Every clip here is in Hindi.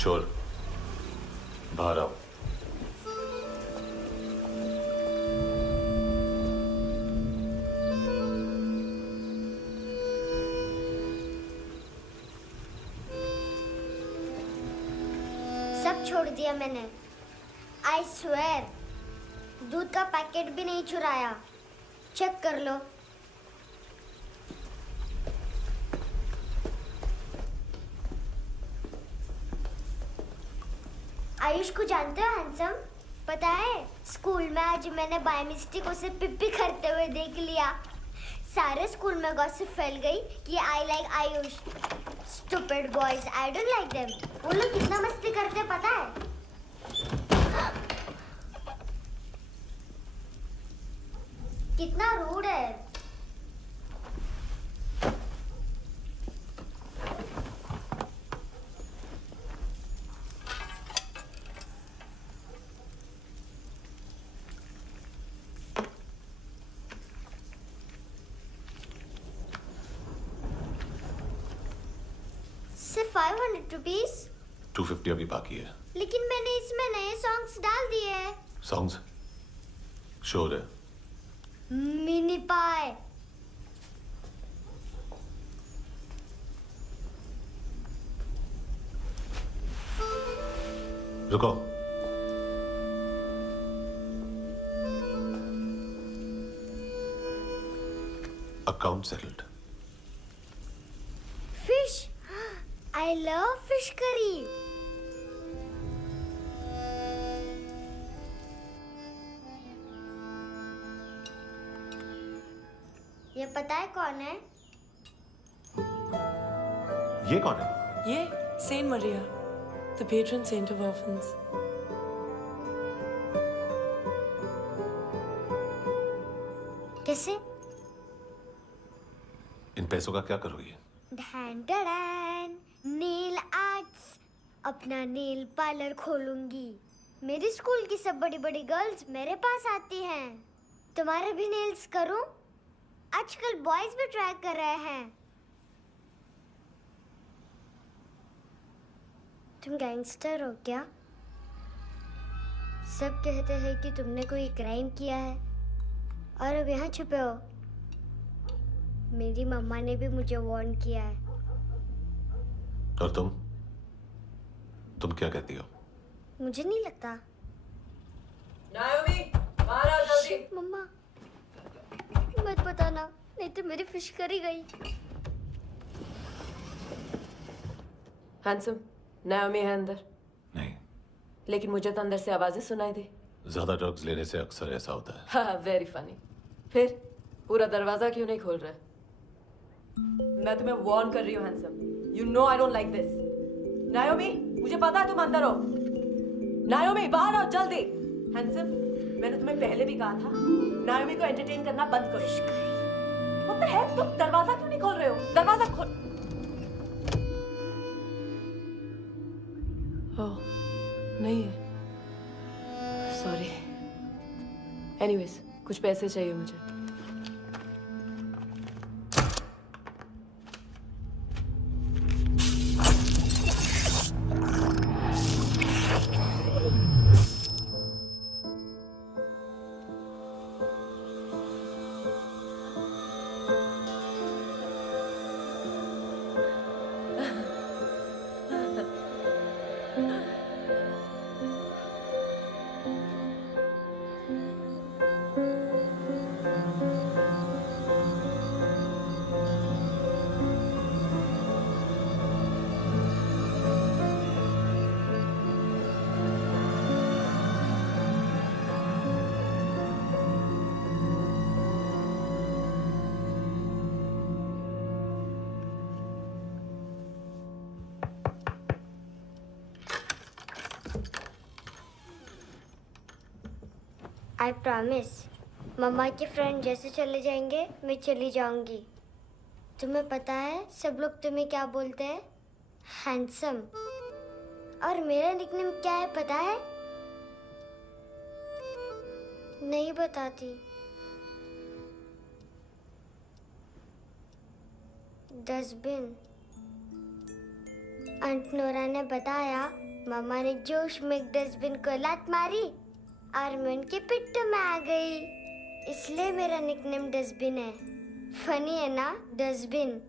चोर, बाहर आओ। सब छोड़ दिया मैंने। आई स्वेयर, दूध का पैकेट भी नहीं चुराया। चेक कर लो। आयुष को जानते हो हैंडसम? पता है, स्कूल में आज मैंने बाय मिस्टेक उसे पिप्पी करते हुए देख लिया। सारे स्कूल में गॉसिप फैल गई कि I like Ayush. Stupid boys, I don't like them. वो लोग कितना मस्ती करते पता है? कितना रूड है। सिर्फ 500 रुपीस? 250 अभी बाकी है। लेकिन मैंने इसमें नए सॉन्ग्स डाल दिए हैं। सॉन्ग्स? शोर है। मिनी पाए। रुको। Account settled. Fish, I love fish curry. ये पता है कौन है? ये कौन है? ये saint Maria, the patron saint of orphans. कैसे? इन पैसों का क्या करोगी? ढैन ढैन, नेल आर्ट्स। अपना नेल पार्लर खोलूंगी। मेरी स्कूल की सब बड़ी बड़ी गर्ल्स मेरे पास आती हैं। तुम्हारे भी नेल्स करूं? आजकल बॉयज भी ट्राई कर रहे हैं। तुम गैंगस्टर हो क्या? सब कहते हैं कि तुमने कोई क्राइम किया है और अब यहाँ छुपे हो। मेरी मम्मा ने भी मुझे वार्न किया है। और तुम क्या कहती हो? मुझे नहीं लगता। नायोमी, बाहर आओ जल्दी। शिट, मम्मा मत बताना, नहीं तो मेरी फिश करी गई। हैंडसम, नायोमी है अंदर। नहीं। लेकिन मुझे तो अंदर से आवाजें सुनाई दी। ज्यादा ड्रग्स लेने से अक्सर ऐसा होता है। हाँ, वेरी फनी। फिर पूरा दरवाजा क्यों नहीं खोल रहा? मैं तुम्हें वार्न कर रही हूँ handsome. You know I don't like this. नायोमी, मुझे पता है तुम अंदर हो। नायोमी, बाहर आओ जल्दी। हैंडसम, मैंने तुम्हें पहले भी कहा था नायोमी को एंटरटेन करना बंद करो। What the heck? तुम दरवाजा क्यों नहीं खोल रहे हो? दरवाजा खोल। ओह, नहीं है। सॉरी। एनीवेज, कुछ पैसे चाहिए मुझे। आई प्रॉमिस, मम्मा के फ्रेंड जैसे चले जाएंगे मैं चली जाऊंगी। तुम्हें पता है सब लोग तुम्हें क्या बोलते हैं? हैंडसम। और मेरा निकनेम क्या है पता है? नहीं बताती। डस्टबिन। आंट नोरा ने बताया मामा ने जोश में एक डस्टबिन को लात मारी और मैं उनके पिट्ठू में आ गई। इसलिए मेरा निकनेम डस्टबिन है। फनी है ना, डस्टबिन।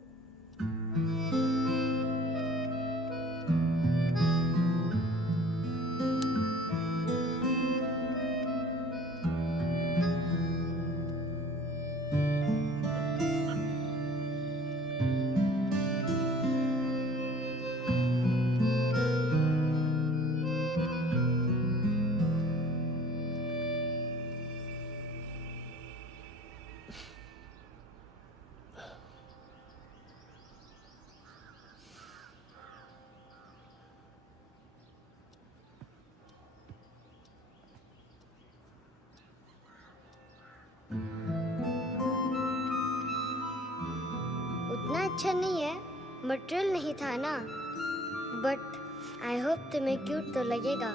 उतना अच्छा नहीं है, मटेरियल नहीं था ना, बट आई होप तुम्हें क्यूट तो लगेगा।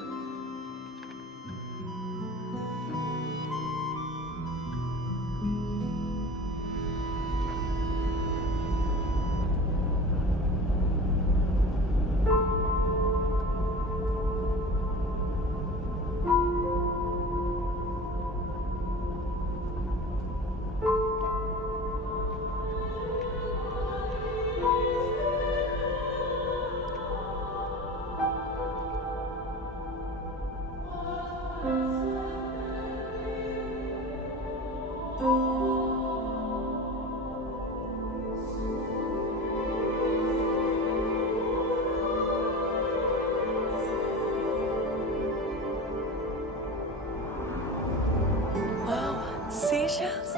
Seashells?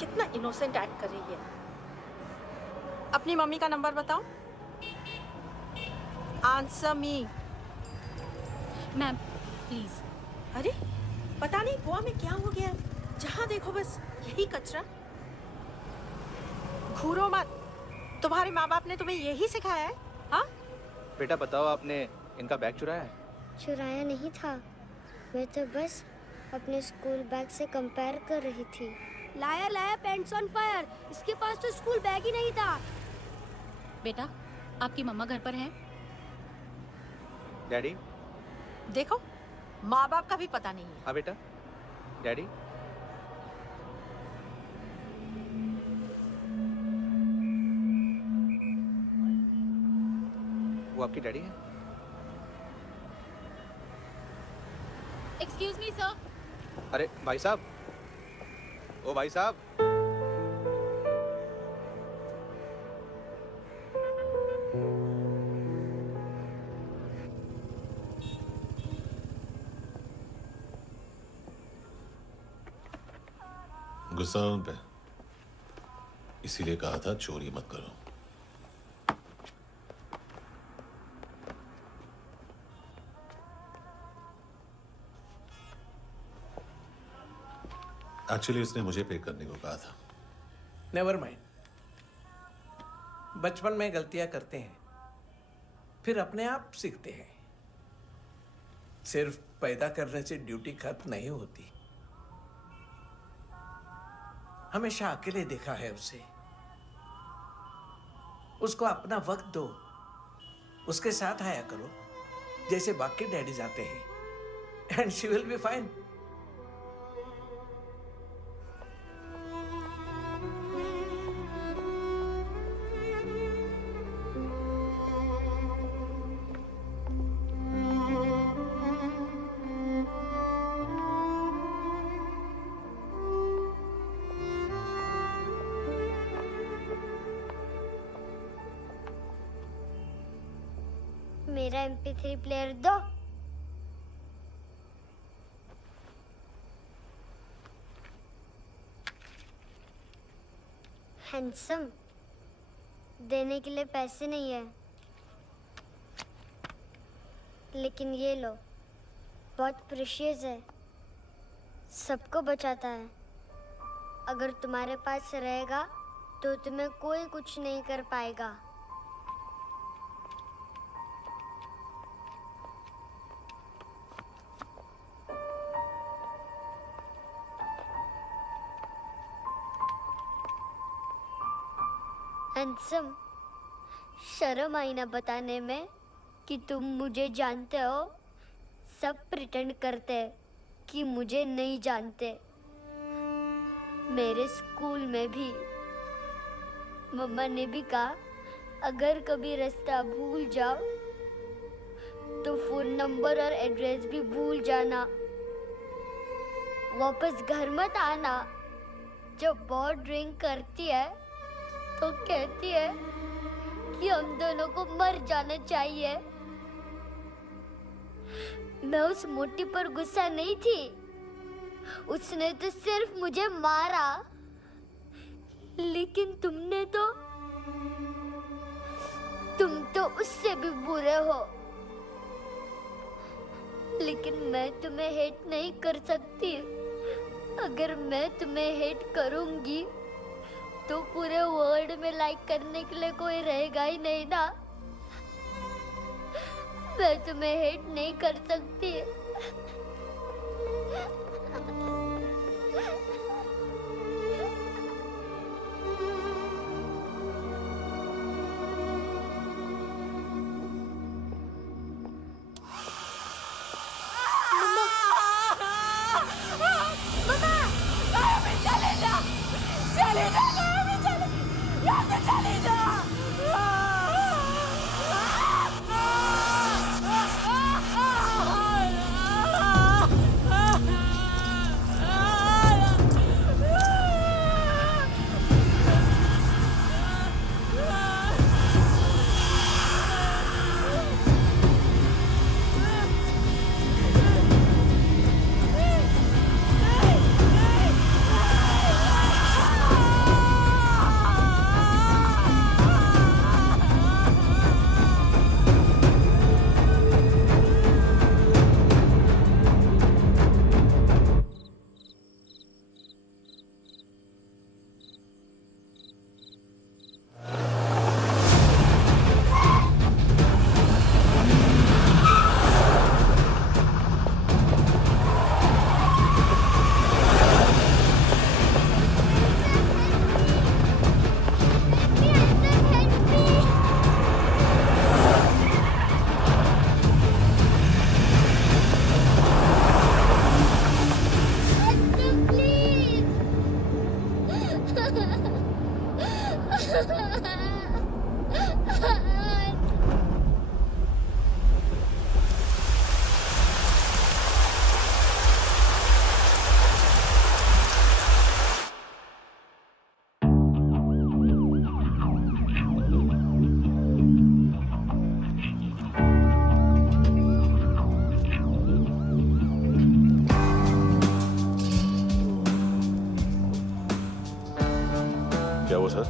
कितना इनोसेंट एक्ट कर रही है। अपनी मम्मी का नंबर बताओ। Answer me. Ma'am please. अरे पता नहीं गोवा में क्या हो गया, जहाँ देखो बस यही कचरा। घूरो मत, तुम्हारे माँ बाप ने तुम्हें यही सिखाया है? हाँ बेटा बताओ, आपने इनका बैग चुराया है? चुराया नहीं था, मैं तो बस अपने स्कूल बैग से कंपेयर कर रही थी। लाया लाया पैंट्स ऑन फायर, इसके पास तो स्कूल बैग ही नहीं था। बेटा आपकी मम्मा घर पर हैं? डैडी? देखो, माँ बाप का भी पता नहीं है। हाँ बेटा। डैडी? वो आपकी डैडी है? Excuse me sir. अरे भाई साहब, ओ भाई साहब। गुस्सा है उन पे, इसीलिए कहा था चोरी मत करो। एक्चुअली उसने मुझे पे करने को कहा था। नेवर माइंड, बचपन में गलतियां करते हैं, फिर अपने आप सीखते हैं। सिर्फ पैदा करने से ड्यूटी खत्म नहीं होती। हमेशा अकेले देखा है उसे। उसको अपना वक्त दो, उसके साथ आया करो जैसे बाकी डैडीज आते हैं, and she will be fine. मेरा MP3 प्लेयर दो। हैंडसम, देने के लिए पैसे नहीं है, लेकिन ये लो, बहुत प्रेशियस है, सबको बचाता है। अगर तुम्हारे पास रहेगा तो तुम्हें कोई कुछ नहीं कर पाएगा। हैंडसम, शर्म आई ना बताने में कि तुम मुझे जानते हो? सब प्रिटेंड करते हैं कि मुझे नहीं जानते। मेरे स्कूल में भी मम्मा ने भी कहा, अगर कभी रास्ता भूल जाओ तो फोन नंबर और एड्रेस भी भूल जाना, वापस घर मत आना। जब बहुत ड्रिंक करती है तो कहती है कि हम दोनों को मर जाना चाहिए। मैं उस मोटी पर गुस्सा नहीं थी, उसने तो सिर्फ मुझे मारा, लेकिन तुम तो उससे भी बुरे हो। लेकिन मैं तुम्हें हेट नहीं कर सकती। अगर मैं तुम्हें हेट करूंगी तो पूरे वर्ल्ड में लाइक करने के लिए कोई रहेगा ही नहीं ना। मैं तुम्हें हेट नहीं कर सकती। क्या हुआ सर?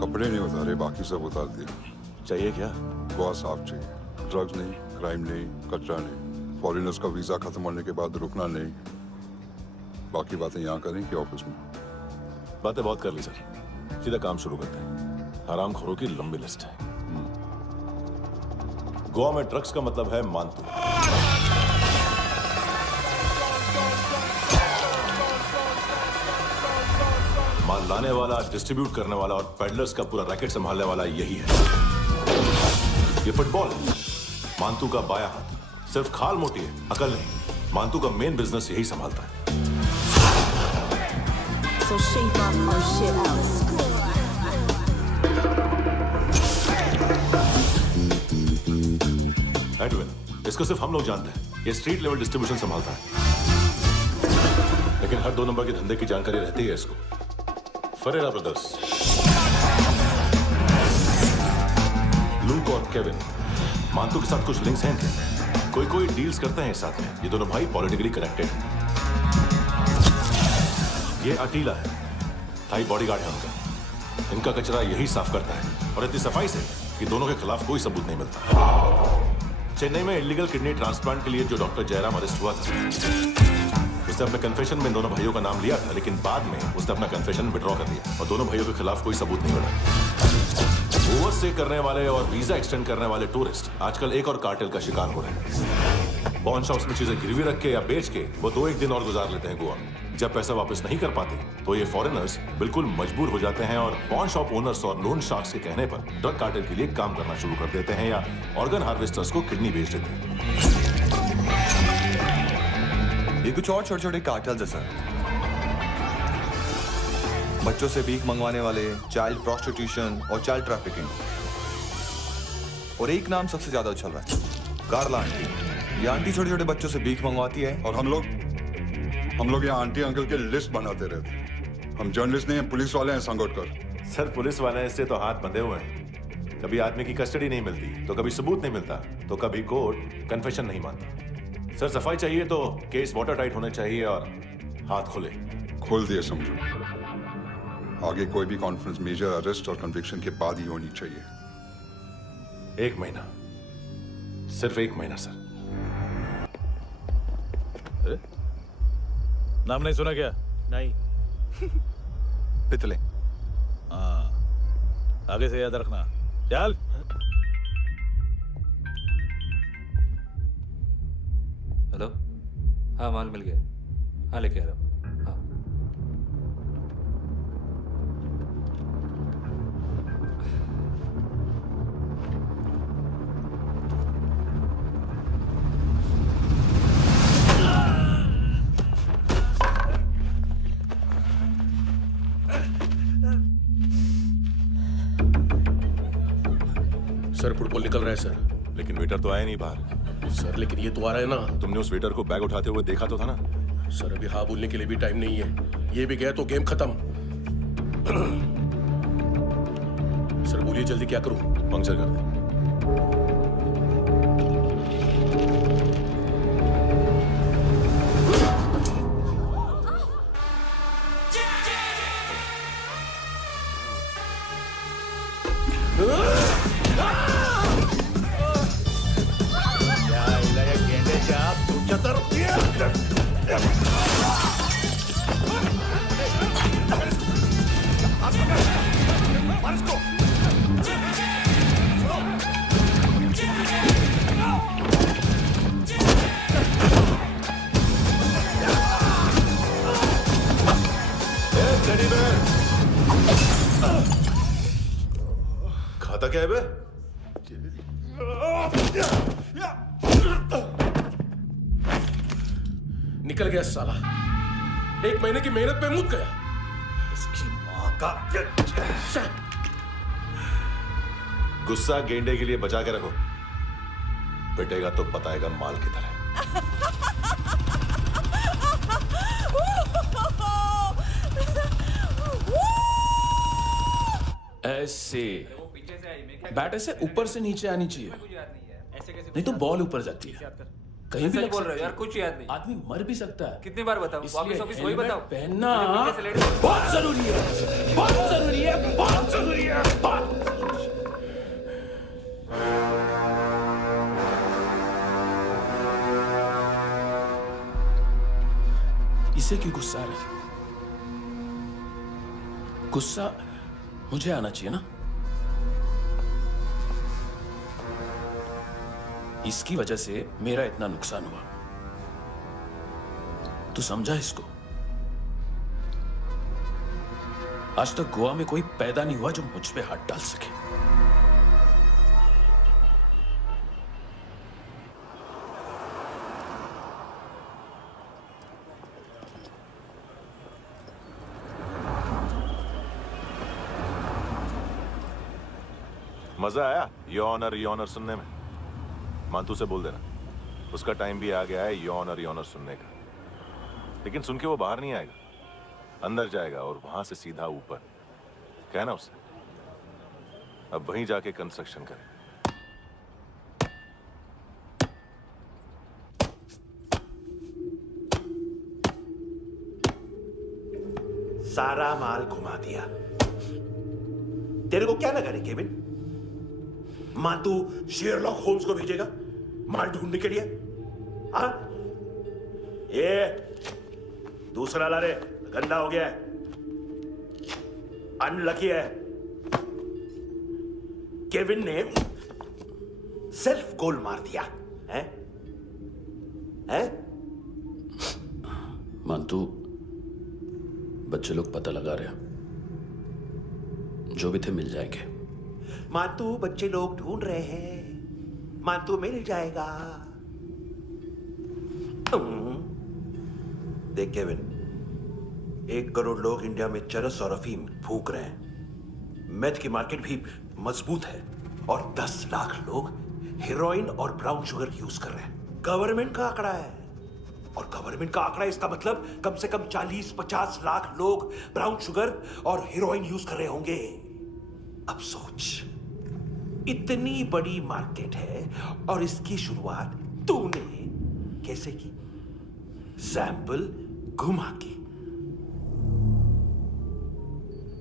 कपड़े नहीं उतारे, बाकी सब उतार दिया। चाहिए क्या? बहुत साफ चाहिए। ड्रग्स नहीं, क्राइम नहीं, कचरा नहीं, फॉरेनर्स का वीजा खत्म होने के बाद रुकना नहीं। बाकी बातें यहाँ करें कि ऑफिस में? बातें बहुत कर ली सर, सीधा काम शुरू करते हैं। हरामखोरों की लंबी लिस्ट है। गोवा में ड्रग्स का मतलब है मानतू। माल लाने वाला, डिस्ट्रीब्यूट करने वाला और पेडलर्स का पूरा रैकेट संभालने वाला यही है। ये फुटबॉल है, मानतू का बाया हाथ। सिर्फ खाल मोटी है, अकल नहीं। मानतू का मेन बिजनेस यही संभालता है। So shape up or shit out. Edwin, इसको सिर्फ हम लोग जानते हैं। ये स्ट्रीट लेवल डिस्ट्रीब्यूशन संभालता है, लेकिन हर 2 नंबर के धंधे की जानकारी रहती है इसको। फरेरा ब्रदर्स, लूक और केविन, मानतू के साथ कुछ लिंक्स हैं क्या? कोई डील्स करते हैं साथ में। ये दोनों भाई पॉलिटिकली कनेक्टेड हैं। ये अटीला है, स्थायी बॉडीगार्ड है उनका। इनका कचरा यही साफ करता है और इतनी सफाई से कि दोनों के खिलाफ कोई सबूत नहीं मिलता। चेन्नई में इलीगल किडनी ट्रांसप्लांट के लिए जो डॉक्टर जयराम अरेस्ट हुआ था, उसने अपने कन्फेशन में दोनों भाइयों का नाम लिया था, लेकिन बाद में उसने अपना कन्फेशन विड्रॉ कर लिया और दोनों भाइयों के खिलाफ कोई सबूत नहीं मिला। ओवरस्टे करने वाले और वीजा एक्सटेंड करने वाले टूरिस्ट आजकल एक और कार्टेल का शिकार हो रहे हैं। पॉन शॉप्स में चीजें गिरवी रख के या बेच के वो 2-1 दिन और गुजार लेते हैं गोवा में। जब पैसा वापस नहीं कर पाते तो ये फॉरेनर्स बिल्कुल मजबूर हो जाते हैं और पॉन शॉप ओनर्स और लोन शार्क्स के कहने पर ड्रग कार्टेल के लिए काम करना शुरू कर देते हैं या ऑर्गन हार्वेस्टर्स को किडनी बेच देते हैं। ये कुछ और छोटे छोटे कार्टेल्स है सर। बच्चों से भीख मंगवाने वाले, चाइल्ड प्रोस्टिट्यूशन और चाइल्ड ट्रैफिकिंग। और एक नाम सबसे ज्यादा उछल रहा है, कार्ला आंटी। ये आंटी छोटे छोटे बच्चों से भीख मंगवाती है। और हम लोग यहाँ आंटी अंकल के लिस्ट बनाते रहते। हम जर्नलिस्ट नहीं हैं, पुलिस वाले हैं संगोटकर। सर पुलिस वाले इससे तो हाथ बंधे हुए हैं। कभी आदमी की कस्टडी नहीं मिलती तो कभी सबूत नहीं मिलता तो कभी कोर्ट कन्फेशन नहीं मानता। सर सफाई चाहिए तो केस वाटर टाइट होने चाहिए और हाथ खुले। खोल दिए समझो। आगे कोई भी कॉन्फ्रेंस मेजर अरेस्ट और कन्विक्शन के बाद ही होनी चाहिए। 1 महीना, सिर्फ 1 महीना सर। नाम नहीं सुना क्या? नहीं। पितले। हाँ, आगे से याद रखना। चल। हेलो, हाँ माल मिल गया। हाँ लेके आ रहा हूँ। हाँ सर फुटबॉल निकल रहा है सर। लेकिन वेटर तो आया नहीं बाहर। सर लेकिन ये तो आ रहा है ना। तुमने उस वेटर को बैग उठाते हुए देखा तो था ना। सर अभी हाँ बोलने के लिए भी टाइम नहीं है। ये भी गया तो गेम खत्म। सर बोलिए जल्दी क्या करूं? पंक्चर कर दे। खाता क्या है बे? निकल गया साला। 1 महीने की मेहनत पे मुक गया। इसकी माँ का गुस्सा गेंडे के लिए बचा के रखो। पिटेगा तो बताएगा माल की तरह। ऐसे बैट ऐसे ऊपर से नीचे आनी चाहिए, नहीं तो बॉल ऊपर जाती है। कहीं भी बोल रहे हो यार, कुछ याद नहीं। आदमी मर भी सकता है। कितनी बार बताऊं? वापस ऑफिस वही बताओ। पहनना बहुत जरूरी है, बहुत जरूरी है, बहुत जरूरी है, बहुत। इसे क्यों गुस्सा आ रहा है? गुस्सा मुझे आना चाहिए ना। इसकी वजह से मेरा इतना नुकसान हुआ। तू समझा इसको? आज तक गोवा में कोई पैदा नहीं हुआ जो मुझ पे हाथ डाल सके। मजा आया योनर सुनने में? मानतू से बोल देना उसका टाइम भी आ गया है योनर सुनने का। लेकिन सुन के वो बाहर नहीं आएगा, अंदर जाएगा और वहां से सीधा ऊपर। कहना उससे अब वहीं जाके कंस्ट्रक्शन करे। सारा माल घुमा दिया। तेरे को क्या लगा रे केविन? मां तू शेरलॉक होम्स को भेजेगा माल ढूंढने के लिए? हाँ? ये दूसरा ला रे, गंदा हो गया है, अनलकी है। केविन ने सेल्फ गोल मार दिया है? हैं? मानतू, बच्चे लोग पता लगा रहे हैं, जो भी थे मिल जाएंगे। मानतू, बच्चे लोग ढूंढ रहे हैं, मानतू मिल जाएगा। देख केविन, 1 करोड़ लोग इंडिया में चरस और अफीम फूक रहे हैं। मेथ की मार्केट भी मजबूत है और 10 लाख लोग हेरोइन और ब्राउन शुगर यूज कर रहे हैं। गवर्नमेंट का आंकड़ा है, और गवर्नमेंट का आंकड़ा इसका मतलब कम से कम 40-50 लाख लोग ब्राउन शुगर और हेरोइन यूज कर रहे होंगे। अब सोच, इतनी बड़ी मार्केट है और इसकी शुरुआत तूने कैसे की? सैंपल घुमा के।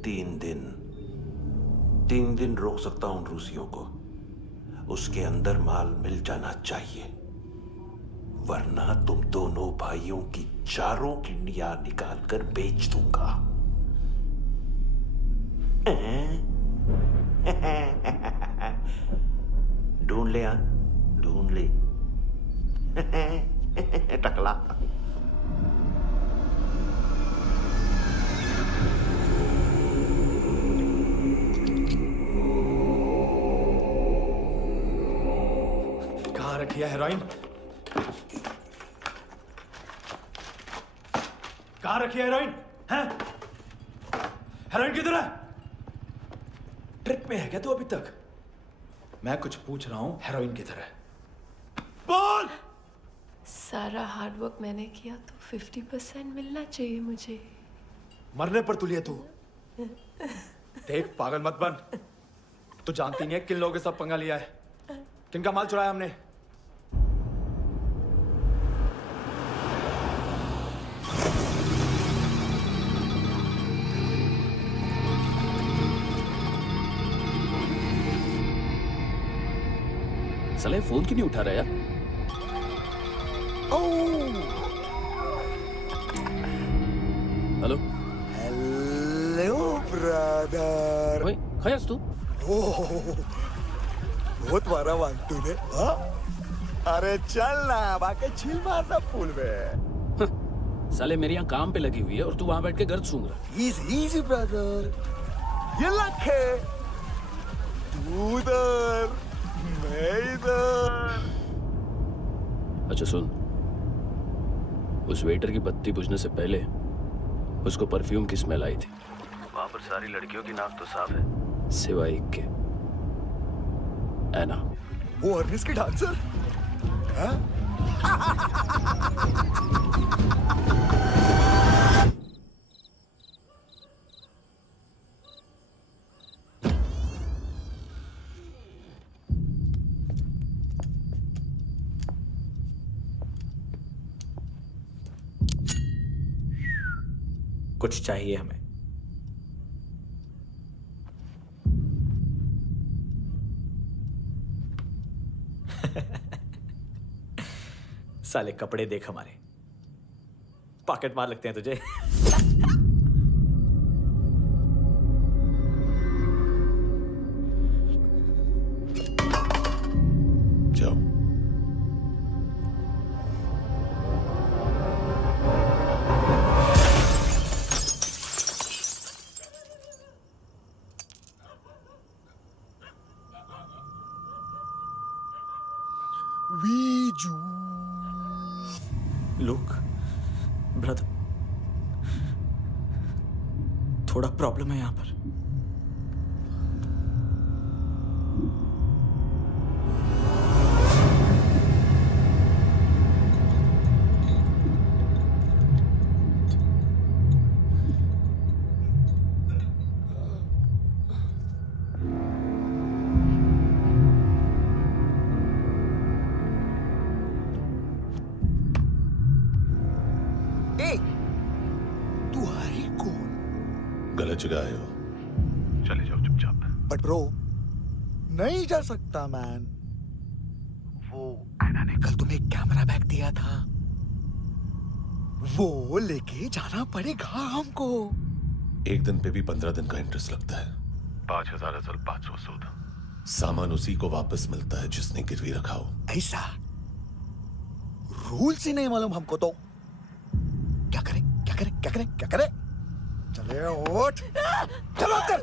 3 दिन रोक सकता हूं रूसियों को, उसके अंदर माल मिल जाना चाहिए, वरना तुम दोनों भाइयों की चारों किडनियां निकाल कर बेच दूंगा। ढूंढ ले यार, ढूंढ ले। टकला। कहाँ रखी है हेरोइन? कहाँ रखी है हेरोइन? हैं? हेरोइन किधर है? ट्रिप पे है क्या तू अभी तक? मैं कुछ पूछ रहा हूं, हेरोइन किधर है? बोल! सारा हार्ड वर्क मैंने किया तो 50% मिलना चाहिए मुझे। मरने पर तुलिए तू। देख, पागल मत बन। तू जानती नहीं है किन लोगों के साथ पंगा लिया है, किनका माल चुराया हमने। साले फोन क्यों नहीं उठा रहा यार? Hello hello brother. ओए, खयास तू? बहुत मारा मानतू ने। हाँ? अरे चल ना, बाकी छील मारना पूल में। साले मेरी यहाँ काम पे लगी हुई है और तू वहां बैठ के गर्द सूंघ रहा। इजी ब्रदर, ये लक है। तू उधर, मैं इधर। अच्छा सुन, उस वेटर की बत्ती बुझने से पहले उसको परफ्यूम की स्मेल आई थी। वहां पर सारी लड़कियों की नाक तो साफ है, सिवाय एक के, एना। वो अर्निस की डांसर? हाँ? कुछ चाहिए हमें। साले कपड़े देख हमारे, पॉकेट मार लगते हैं तुझे। जाओ। लुक ब्रदर, थोड़ा प्रॉब्लम है यहाँ पर। तू हरी कौन? जगह आए हो, चले जाओ चुपचाप। बट ब्रो, नहीं जा सकता मैन। वो एना ने कल तुम्हें एक कैमरा बैग दिया था, वो लेके जाना पड़ेगा हमको। एक दिन पे भी 15 दिन का इंटरेस्ट लगता है। 5,000 असल 500 सूद। सामान उसी को वापस मिलता है जिसने गिरवी रखा हो। ऐसा रूल्स ही नहीं मालूम हमको तो। क्या करें क्या करें क्या करें क्या करें? चले उठ, चलो कर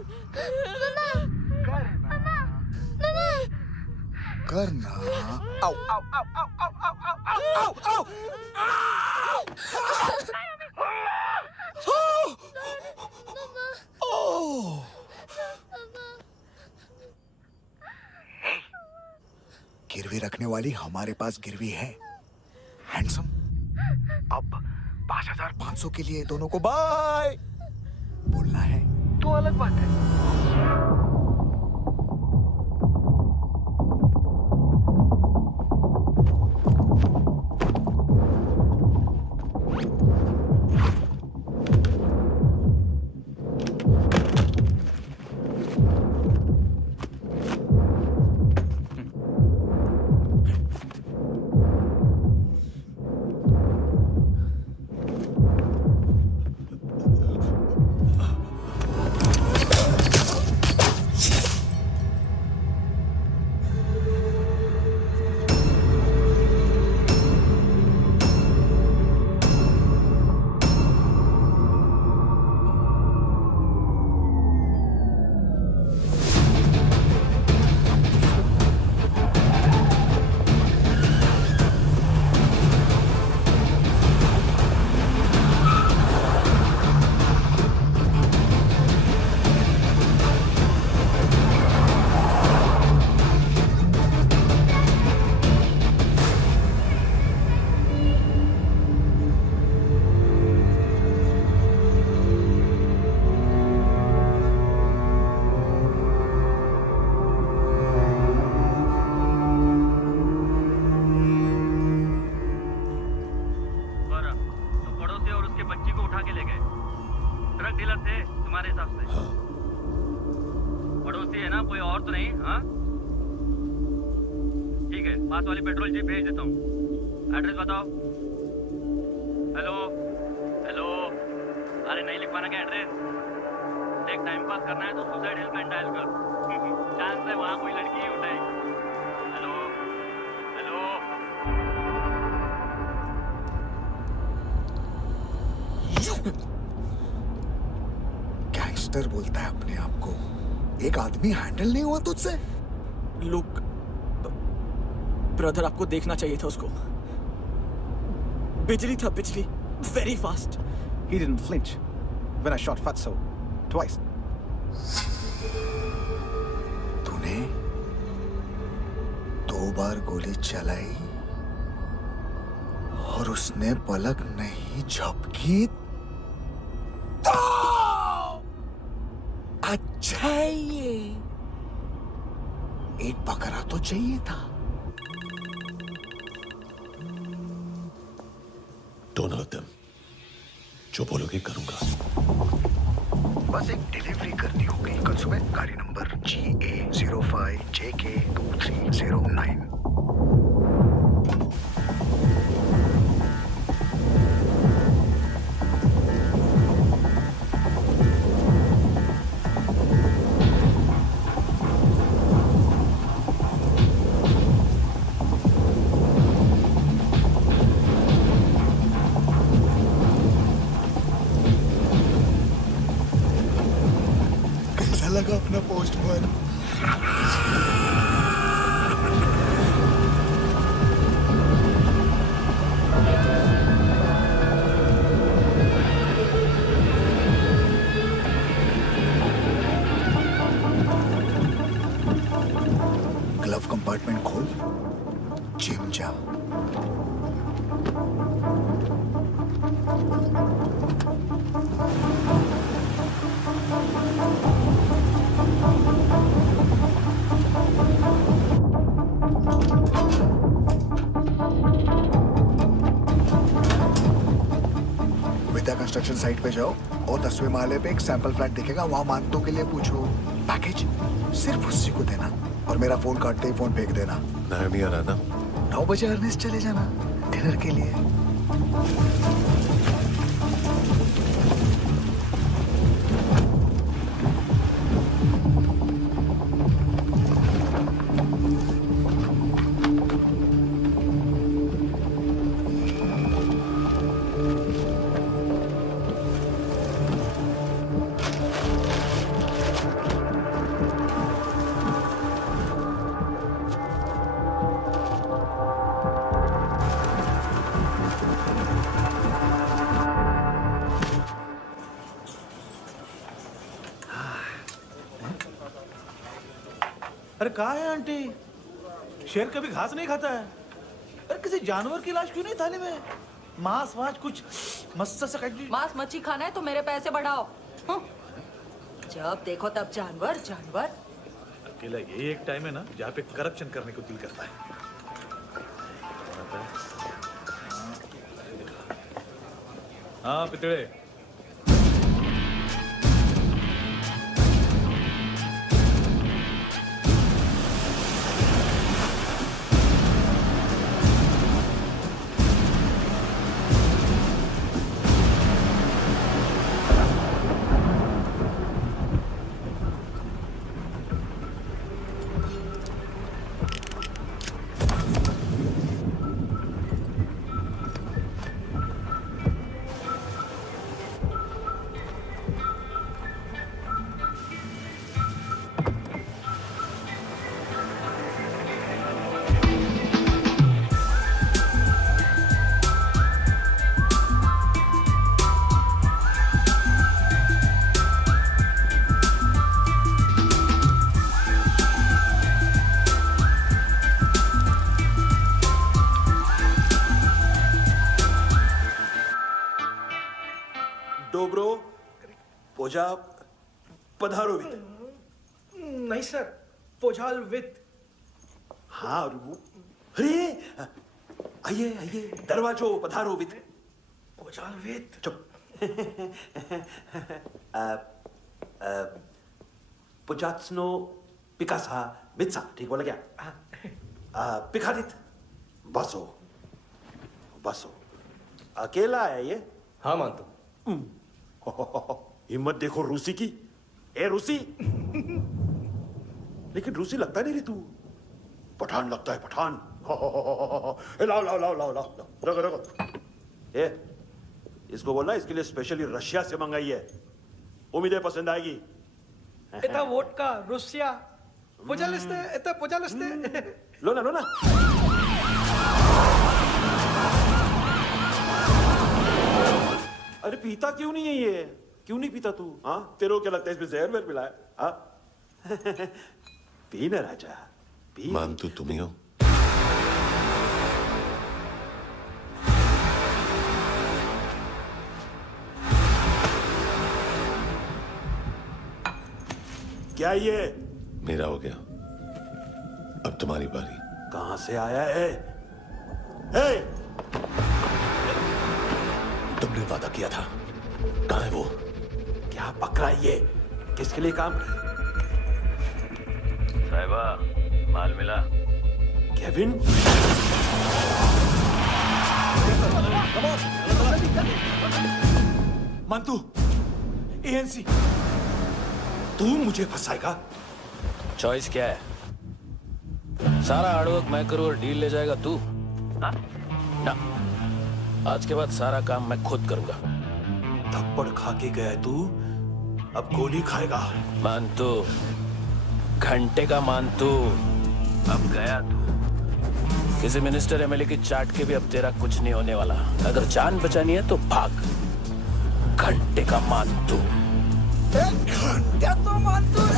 करना। आओ आओ आओ आओ आओ आओ आओ आओ आओ। गिरवी रखने वाली हमारे पास गिरवी है हैंडसम। अब 5,500 के लिए दोनों को बाय बोलना है तो अलग बात है। पास वाली पेट्रोल जीप भेज देता हूँ। एड्रेस बताओ। हेलो हेलो, अरे नहीं लिख पाना क्या एड्रेस? देख टाइम पास करना है तो सुसाइड हेल्पलाइन डायल कर। चांस है वहाँ कोई लड़की ही उठाएगी। Hello hello. गैंगस्टर बोलता है अपने आप को। एक आदमी हैंडल नहीं हुआ तुझसे? लुक ब्रदर, आपको देखना चाहिए था उसको। बिजली था, बिजली, very fast. He didn't flinch when I shot Fatso twice. तूने 2 बार गोली चलाई और उसने पलक नहीं झपकी तो अच्छा है ये। एक बकरा तो चाहिए था। Don't hurt them. जो बोलोगे करूंगा। बस एक डिलीवरी करनी होगी कल सुबह। गाड़ी नंबर GA05JK2309। लगा अपना पोस्टमैन। ग्लव कंपार्टमेंट खोल, जिम जा। Vidya Construction साइट पे जाओ और 10वें माले पे एक सैंपल फ्लैट दिखेगा, वहां मानतों के लिए पूछो। पैकेज सिर्फ उसी को देना और मेरा फोन काटते ही फोन फेंक देना। नायोमी आ रहा ना? 9 बजे अर्नेस्ट चले जाना डिनर के लिए। अरे कहाँ है आंटी? शेर कभी घास नहीं खाता है। अरे किसी जानवर की लाश क्यों नहीं थाली में? मांस वाच कुछ मस्त सा मांस मच्छी खाना है तो मेरे पैसे बढ़ाओ। जब देखो तब जानवर जानवर। अकेला यही एक टाइम है ना जहाँ पे करप्शन करने को दिल करता है। हाँ पितड़े, डोब्रो पोजा पधारोवित। नहीं सर, पोजाल विथ। हाँ अरे आइए आइए, दरवाजो पधारोवित। पोजाल विथ। चुप। पुजात्सनो पिकासा मित्सा, ठीक बोला क्या? पिखादित बसो बसो। अकेला है ये? हाँ मानतो। हिम्मत देखो रूसी की। ए रूसी। लेकिन रूसी लगता नहीं रे तू, पठान लगता है पठान। लाओ लाओ लाओ लाओ लाओ, रखो रखो। ए इसको बोलना इसके लिए स्पेशली रशिया से मंगाई है, उम्मीद है पसंद आएगी। इतना वोडका रुसिया पोजालिस्ते, इतना पोजालिस्ते। लो ना लो ना। अरे पीता क्यों नहीं है ये? क्यों नहीं पीता तू? हाँ तेरे को क्या लगता है इसमें जहर वहर मिला है? हाँ पी ना राजा पी। मानतू तुम ही हो? क्या ये? मेरा हो गया, अब तुम्हारी बारी। कहां से आया है? हे! तुमने वादा किया था, कहां है वो? क्या पकड़ा ये? किसके लिए काम? साहिबा, माल मिला? केविन? मंतू, एएनसी। तू मुझे फंसाएगा? चॉइस क्या है? सारा हार्डवर्क मैं करूं और डील ले जाएगा तू? हाँ? ना, आज के बाद सारा काम मैं खुद करूंगा। थप्पड़ खा के गया तू, अब गोली खाएगा। मानतू, घंटे का मानतू, अब गया तू। किसी मिनिस्टर एमएलए की चाट के भी अब तेरा कुछ नहीं होने वाला। अगर जान बचानी है तो भाग। घंटे का मानतू। घंटे तो मानतू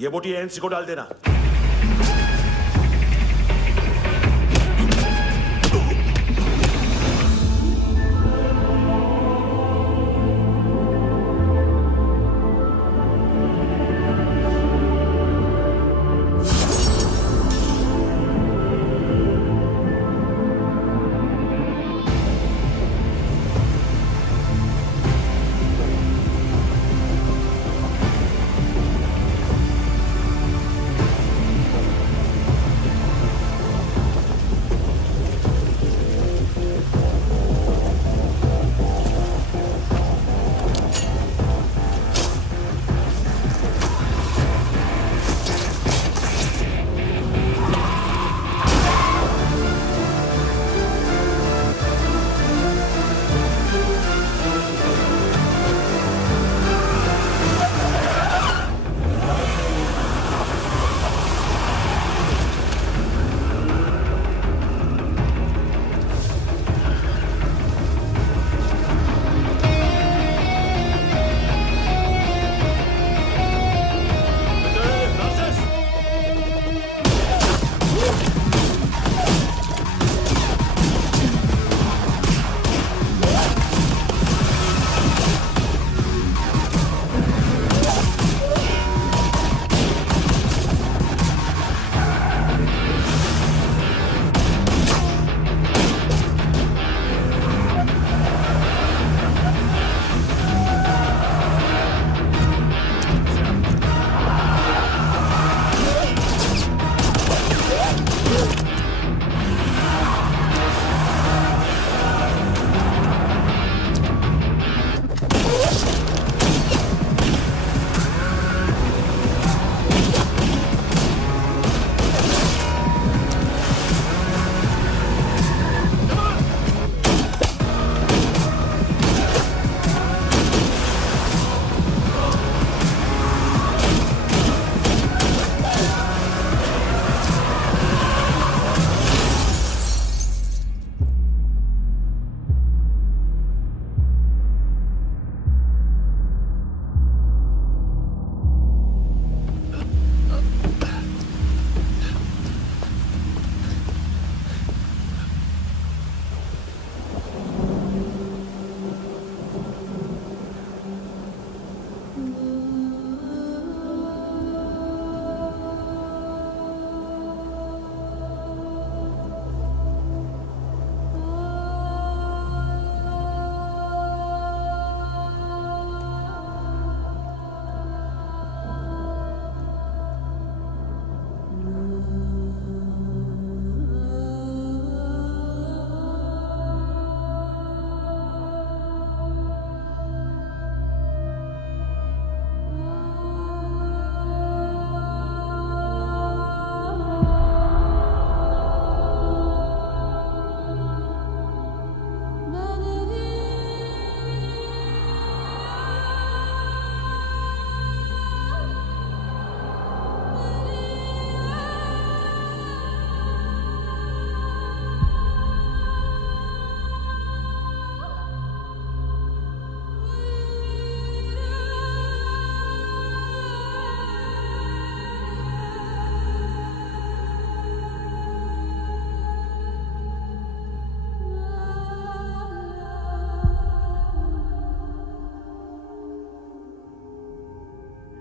ये बोटी एएनसी को डाल देना।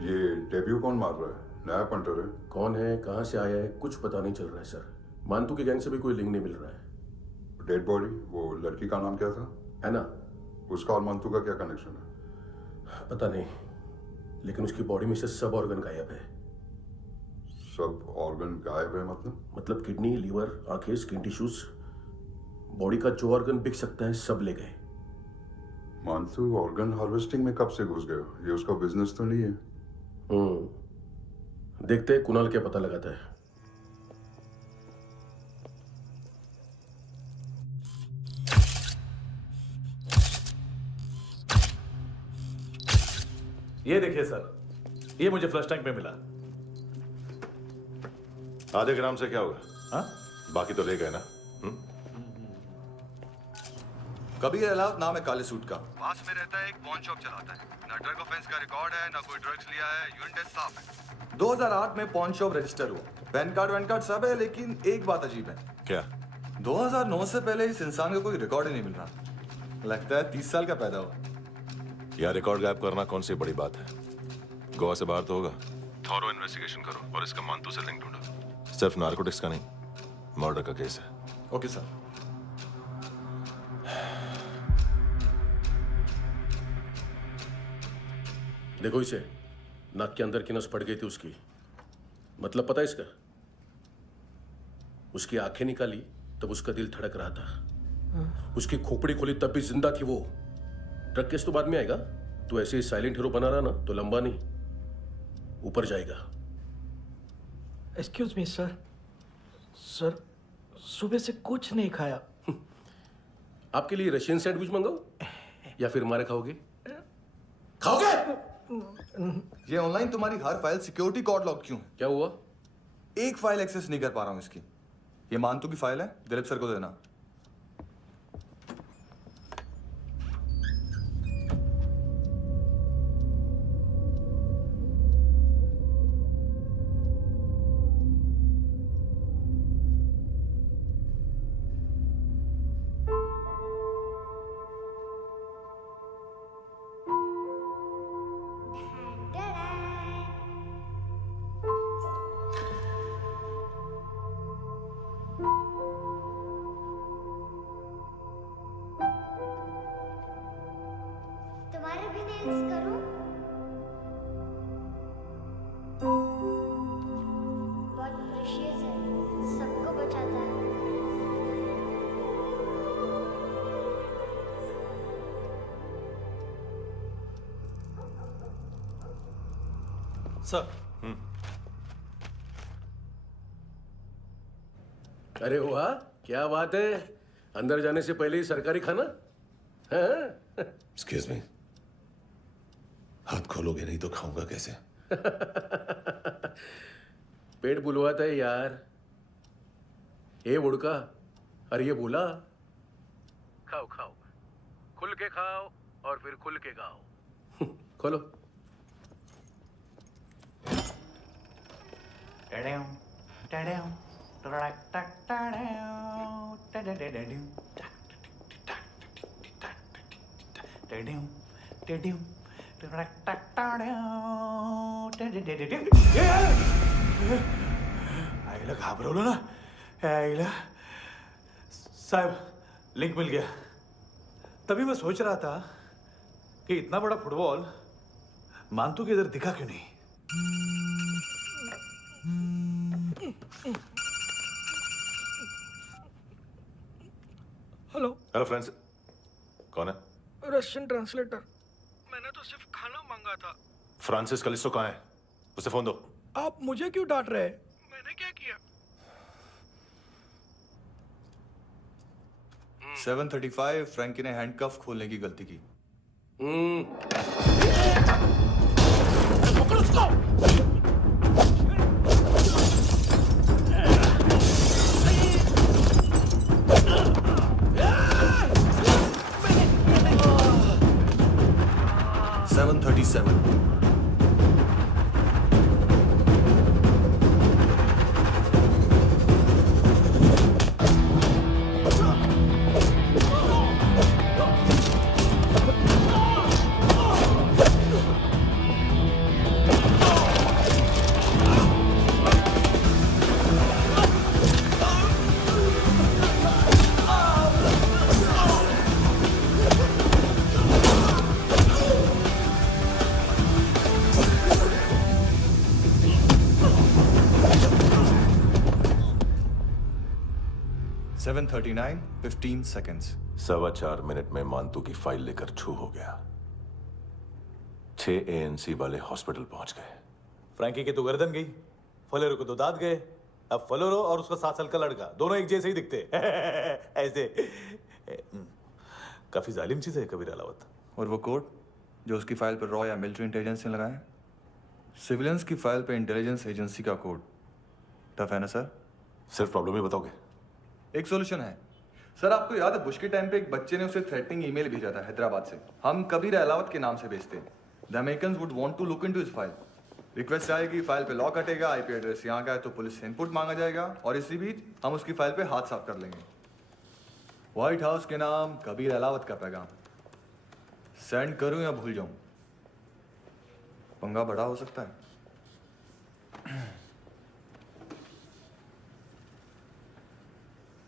ये डेब्यू कौन मार रहा है? नया पंटर है? कौन है, कहाँ से आया है, कुछ पता नहीं चल रहा है सर। मानतू की गैंग से भी कोई लिंक नहीं मिल रहा है। डेड बॉडी, वो लड़की का नाम क्या था? हैना। उसका और मानतू का क्या कनेक्शन है? पता नहीं, लेकिन उसकी बॉडी में से सब ऑर्गन गायब है। सब ऑर्गन गायब है मतलब किडनी, लीवर, आंखें, स्किन टिश्यूज, बॉडी का जो ऑर्गन बिक सकता है सब ले गए। मानतू ऑर्गन हार्वेस्टिंग में कब से घुस गए? ये उसका बिजनेस तो नहीं है? देखते हैं कुणाल क्या पता लगाता है। ये देखिए सर, ये मुझे फ्लश टैंक में मिला। आधे ग्राम से क्या होगा? हाँ? बाकी तो ले गए ना? कबीर अलाउद नाम है काले सूट का। पास में रहता है, एक पॉन शॉप चलाता है। ना ड्रग ऑफेंस का रिकॉर्ड है, ना कोई ड्रग्स लिया है। यूनिट टेस्ट साफ है। 2008 में पॉन शॉप रजिस्टर हुआ। पैन कार्ड वैन कार्ड सब है, लेकिन एक बात अजीब है। क्या? 2009 से पहले इस इंसान का कोई रिकॉर्ड ही नहीं मिल रहा। लगता है 30 साल का पैदा हुआ। यार रिकॉर्ड गायब करना कौन सी बड़ी बात है? गोवा से बाहर तो होगा। थॉरो इन्वेस्टिगेशन करो और इसका मानतू से लिंक ढूंढो। सिर्फ नारकोटिक्स का नहीं, मर्डर का केस है। Okay sir. देखो इसे, नाक के अंदर की नस पड़ गई थी उसकी। मतलब पता है इसका? उसकी आंखें निकाली तब उसका दिल धड़क रहा था। उसकी खोपड़ी खोली तब भी जिंदा थी वो। ड्रग केस तो बाद में आएगा। तो ऐसे ही साइलेंट हीरो बना रहा ना तो लंबा नहीं, ऊपर जाएगा। Excuse me sir. सर, सुबह से कुछ नहीं खाया। आपके लिए रशियन सैंडविच मंगाओ या फिर मारे खाओगे? खाओगे? ये ऑनलाइन तुम्हारी हर फाइल सिक्योरिटी कोड लॉक क्यों है? क्या हुआ? एक फाइल एक्सेस नहीं कर पा रहा हूं इसकी। ये मानतू की फाइल है, दिलीप सर को देना। तुम्हारे भी नेल्स करूं? बहुत प्रेशियस है, सबको बचाता है। सर। अरे वाह, क्या बात है। अंदर जाने से पहले ही सरकारी खाना। एक्सक्यूज मी, हाथ खोलोगे नहीं तो खाऊंगा कैसे? पेट बुलवाता है यार। ये बुड़का, अरे ये बोला। खाओ खाओ, खुल के खाओ और फिर खुल के गाओ। खोलो। आईला घाबरवलं ना? आईला साहब, लिंक मिल गया। तभी मैं सोच रहा था कि इतना बड़ा फुटबॉल मानतू के इधर दिखा क्यों नहीं? हेलो फ्रेंड्स, कौन है? Russian translator. मैंने तो सिर्फ खाना मांगा था। फ्रांसिस कलिस्टो कहाँ है? उसे फोन दो। आप मुझे क्यों डांट रहे हैं? मैंने क्या किया? 735 फ्रैंकी ने हैंडकफ खोलने की गलती की। पकड़ो उसको! 737 Oh! 7:39, 15 seconds. 4.25 मिनट में मानतू की फाइल लेकर छू हो गया। 6 ANC वाले हॉस्पिटल पहुंच गए। फ्रैंकी की तो गर्दन गई, फलेरो को तो दांत गए। अब फलेरो और उसका 7 साल का लड़का दोनों एक जैसे ही दिखते ऐसे। काफी जालिम चीज है कबीर अलावत। और वो कोड जो उसकी फाइल पर रॉ या मिलिट्री इंटेलिजेंस ने लगाया, सिविलियंस की फाइल पे इंटेलिजेंस एजेंसी का कोड। टफ है ना सर? सिर्फ प्रॉब्लम ही बताओगे? एक सॉल्यूशन है सर। आपको याद है बुश के टाइम पे एक बच्चे ने उसे थ्रेटनिंग ईमेल भेजा था हैदराबाद से। हम कबीर अलावत के नाम से भेजते हैं। The Americans would want to look into his file. Request आएगी, फाइल पे लॉक हटेगा, आईपी एड्रेस यहाँ का है तो पुलिस से इनपुट मांगा जाएगा और इसी बीच हम उसकी फाइल पे हाथ साफ कर लेंगे। व्हाइट हाउस के नाम कबीर अलावत का पैगाम। सेंड करूं या भूल जाऊं? पंगा बड़ा हो सकता है।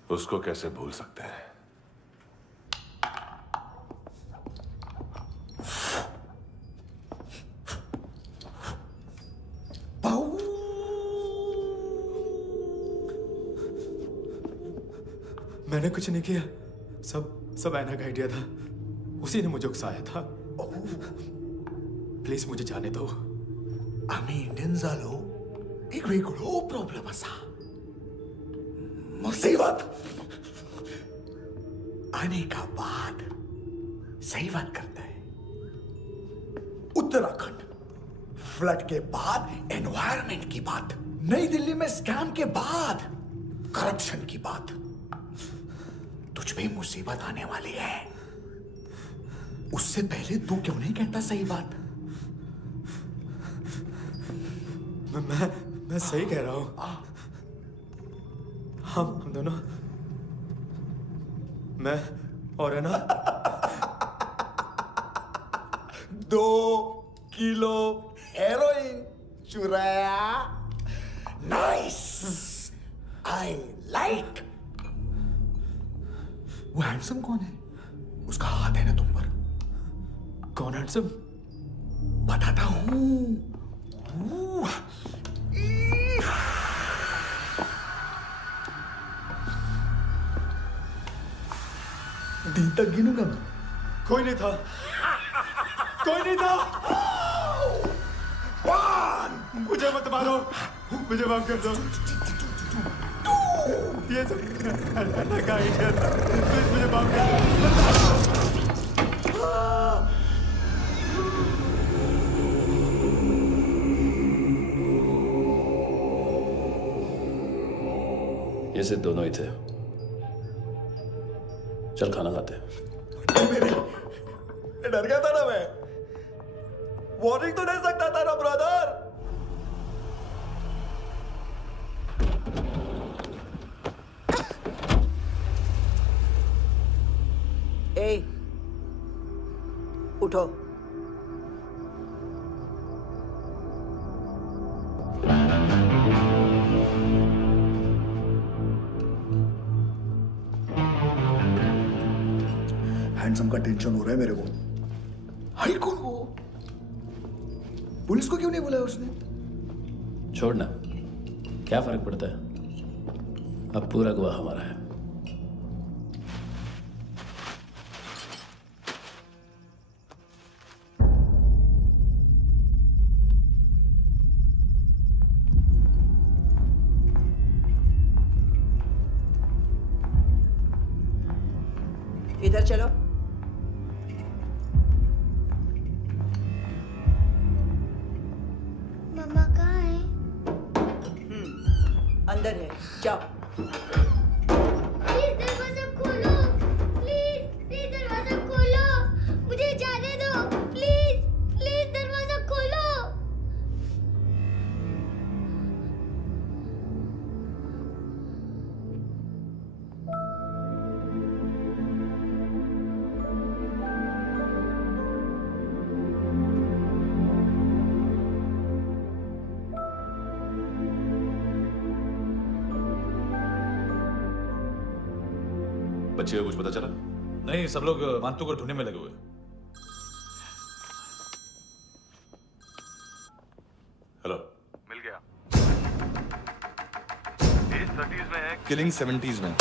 उसको कैसे भूल सकते हैं? मैंने कुछ नहीं किया, सब ऐना का आइडिया था। उसी ने मुझे उकसाया था। प्लीज मुझे जाने दो। आम्ही इंडियन झालो एक वेगळो प्रॉब्लेम असा। मुसीबत आने का बाद सही बात करता है। उत्तराखंड फ्लड के बाद एनवायरनमेंट की बात, नई दिल्ली में स्कैम के बाद करप्शन की बात। तुझ पे मुसीबत आने वाली है, उससे पहले तू क्यों नहीं कहता सही बात? मैं सही कह रहा हूं। हम दोनों, मैं और है ना 2 किलो हेरोइन चुराया। Nice, I like. वो हैंडसम कौन है? उसका हाथ है ना तुम पर? कौन हैंडसम? बताता हूं। दिन तक गिनूंगा मैं। कोई नहीं था, कोई नहीं था। मुझे मत मारो, मुझे माफ कर दो। ये सब का आइडिया था। प्लीज मुझे माफ कर दो। ये सिर्फ दोनों ही थे। चल खाना खाते हैं। डर गया था ना मैं। वार्निंग तो दे सकता था ना ब्रदर। ए, उठो। हैंडसम का टेंशन हो रहा है मेरे को। हाई कौन वो? पुलिस को क्यों नहीं बुलाया उसने? छोड़ना, क्या फर्क पड़ता है? अब पूरा गवाह हमारा है। इधर चलो। मम्मा कहाँ है? अंदर है, जाओ। प्लीज दरवाजा खोलो, प्लीज दरवाजा खोलो, मुझे जाने दो। प्लीज दरवाजा खोलो। बच्चे को कुछ पता चला? नहीं, सब लोग मानतू को ढूंढने में लगे हुए। हेलो, मिल गया। एज 30s में है, किलिंग 70s में।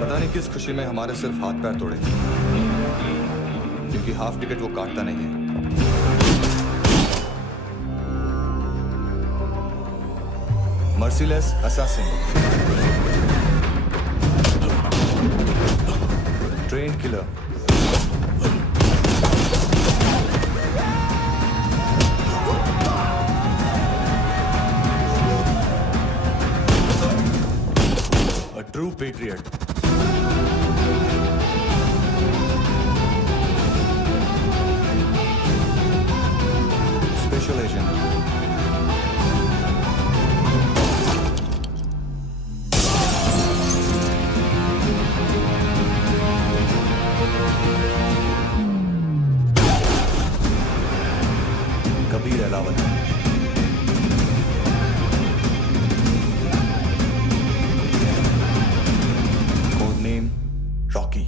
पता नहीं किस खुशी में हमारे सिर्फ हाथ पैर तोड़े, क्योंकि हाफ टिकट वो काटता नहीं है। Merciless assassin, train killer, a true patriot. Special agent. Kabir Ahlawat. Code name Rocky.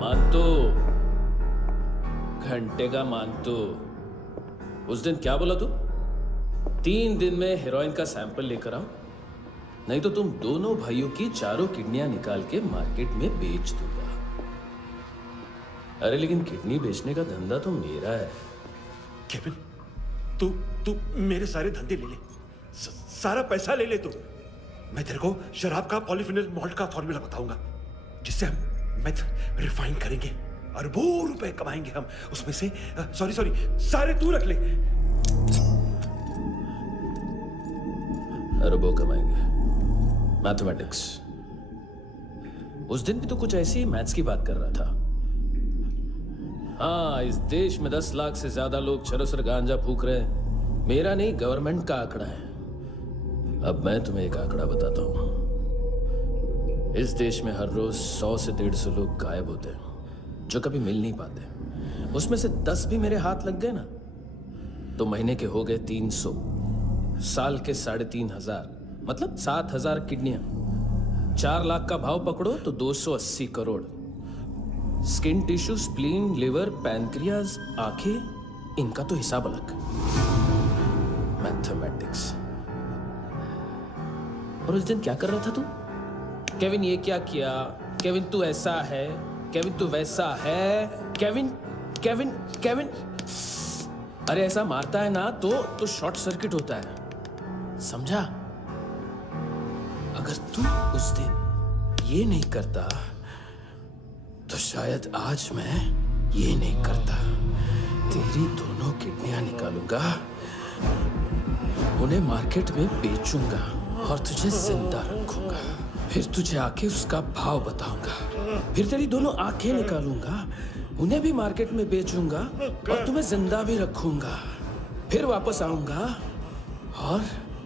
मानतो, घंटे का मानतो, उस दिन क्या बोला तू? 3 दिन में हेरोइन का सैंपल लेकर आओ, नहीं तो तुम दोनों भाइयों की चारों किडनियां निकाल के मार्केट में बेच दूंगा। अरे लेकिन किडनी बेचने का धंधा तो मेरा है। केविन, तू मेरे सारे धंधे ले ले, सारा पैसा ले ले तू। मैं तेरे को शराब का पॉलीफिनल मॉल्ट का फॉर्मूला बताऊंगा, जिससे हम मेथ रिफाइन करेंगे, अरबों रुपए कमाएंगे हम उसमें से। सॉरी सारे तू रख ले। अरबों कमाएंगे, मैथमेटिक्स। उस दिन भी तो कुछ ऐसी मैथ्स की बात कर रहा था। हाँ, इस देश में 10 लाख से ज्यादा लोग चरस और गांजा फूक रहे हैं। मेरा नहीं, गवर्नमेंट का आंकड़ा है। अब मैं तुम्हें एक आंकड़ा बताता हूं। इस देश में हर रोज 100 से 150 लोग गायब होते हैं, जो कभी मिल नहीं पाते। उसमें से 10 भी मेरे हाथ लग गए ना, तो महीने के हो गए 300, साल के 3,500, मतलब 7,000 किडनियां। 4 लाख का भाव पकड़ो तो 280 crore. Skin tissue, spleen, liver, pancreas, आंखें, इनका तो हिसाब अलग। मैथमेटिक्स। और उस दिन क्या कर रहा था तू? केविन ये क्या किया, केविन तू ऐसा है, केविन तू वैसा है, केविन केविन केविन। अरे ऐसा मारता है ना तो शॉर्ट सर्किट होता है, समझा? अगर तू उस दिन ये नहीं करता तो शायद आज मैं ये नहीं करता। तेरी दोनों किडनियां निकालूंगा, उन्हें मार्केट में बेचूंगा और तुझे जिंदा रखूंगा। फिर तुझे आके उसका भाव बताऊंगा। फिर तेरी दोनों आंखें निकालूंगा, उन्हें भी मार्केट में बेचूंगा और तुम्हें जिंदा भी रखूंगा। फिर वापस आऊंगा और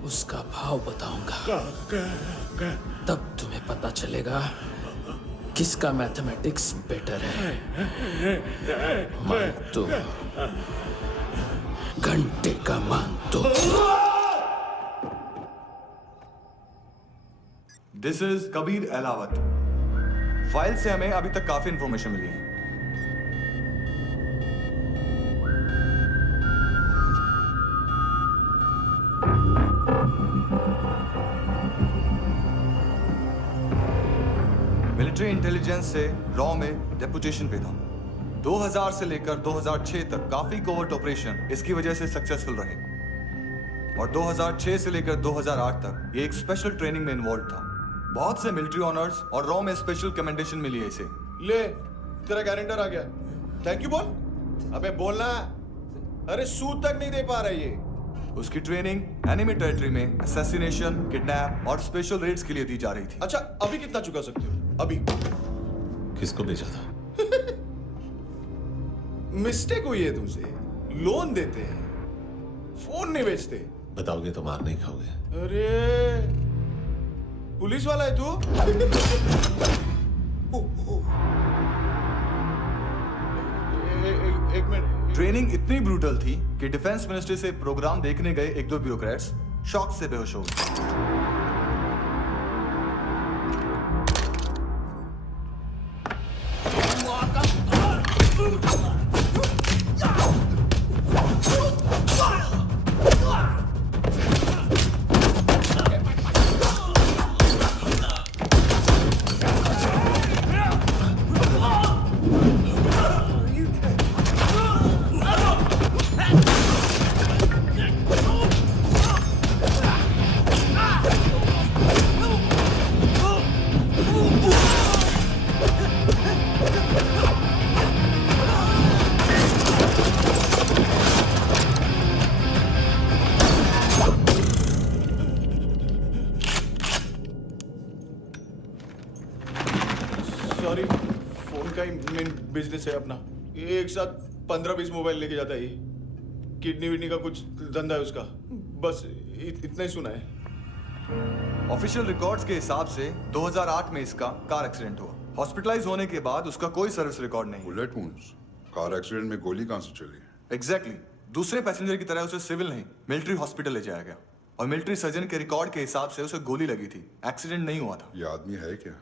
उसका भाव बताऊंगा। तब तुम्हें पता चलेगा किसका मैथमेटिक्स बेटर है। मानतो, घंटे का मानतो। This is Kabir Ahlawat. File से हमें अभी तक काफी इंफॉर्मेशन मिली है। मिलिट्री इंटेलिजेंस से रॉ में डेपुटेशन पे था। 2000 से लेकर 2006 तक काफी कोवर्ट ऑपरेशन इसकी वजह से सक्सेसफुल रहे, और 2006 से लेकर 2008 तक ये एक स्पेशल ट्रेनिंग में इन्वॉल्व था। बहुत से मिलिट्री ऑनर्स और रॉ में स्पेशल कमेंडेशन मिली है इसे। ले, तेरा गारंटर आ गया। थैंक यू बोल। अबे बोलना। अरे सूद तक नहीं दे पा रहा ये। उसकी ट्रेनिंग एनिमी टेरिटरी में असैसिनेशन, किडनैप और स्पेशल रेड्स के लिए दी जा रही थी। अच्छा अभी कितना चुका सकते हो? अभी किसको भेजा था? मिस्टेक हुई है तुमसे। लोन देते हैं, फोन नहीं बेचते। बताओगे तो मार नहीं खाओगे। अरे पुलिस वाला है तू? एक मिनट। ट्रेनिंग इतनी ब्रूटल थी कि डिफेंस मिनिस्ट्री से प्रोग्राम देखने गए एक दो ब्यूरोक्रेट्स शॉक से बेहोश हो गए। सॉरी, फोन का ही मेन बिजनेस है अपना। एक साथ 15-20 मोबाइल लेके जाता है ये। किडनी विडनी का कुछ धंधा है उसका। बस इतना ही सुना है। ऑफिशियल रिकॉर्ड्स के हिसाब से 2008 में इसका कार एक्सीडेंट हुआ। हॉस्पिटलाइज होने के बाद उसका कोई सर्विस रिकॉर्ड नहीं। बुलेट वुंड्स, कार एक्सीडेंट में गोली कहां से चली? एग्जैक्टली। दूसरे पैसेंजर की तरह उसे सिविल नहीं, मिलिट्री हॉस्पिटल ले जाया गया और मिलिट्री सर्जन के रिकॉर्ड के हिसाब से उसे गोली लगी थी। एक्सीडेंट नहीं हुआ था। ये आदमी है क्या?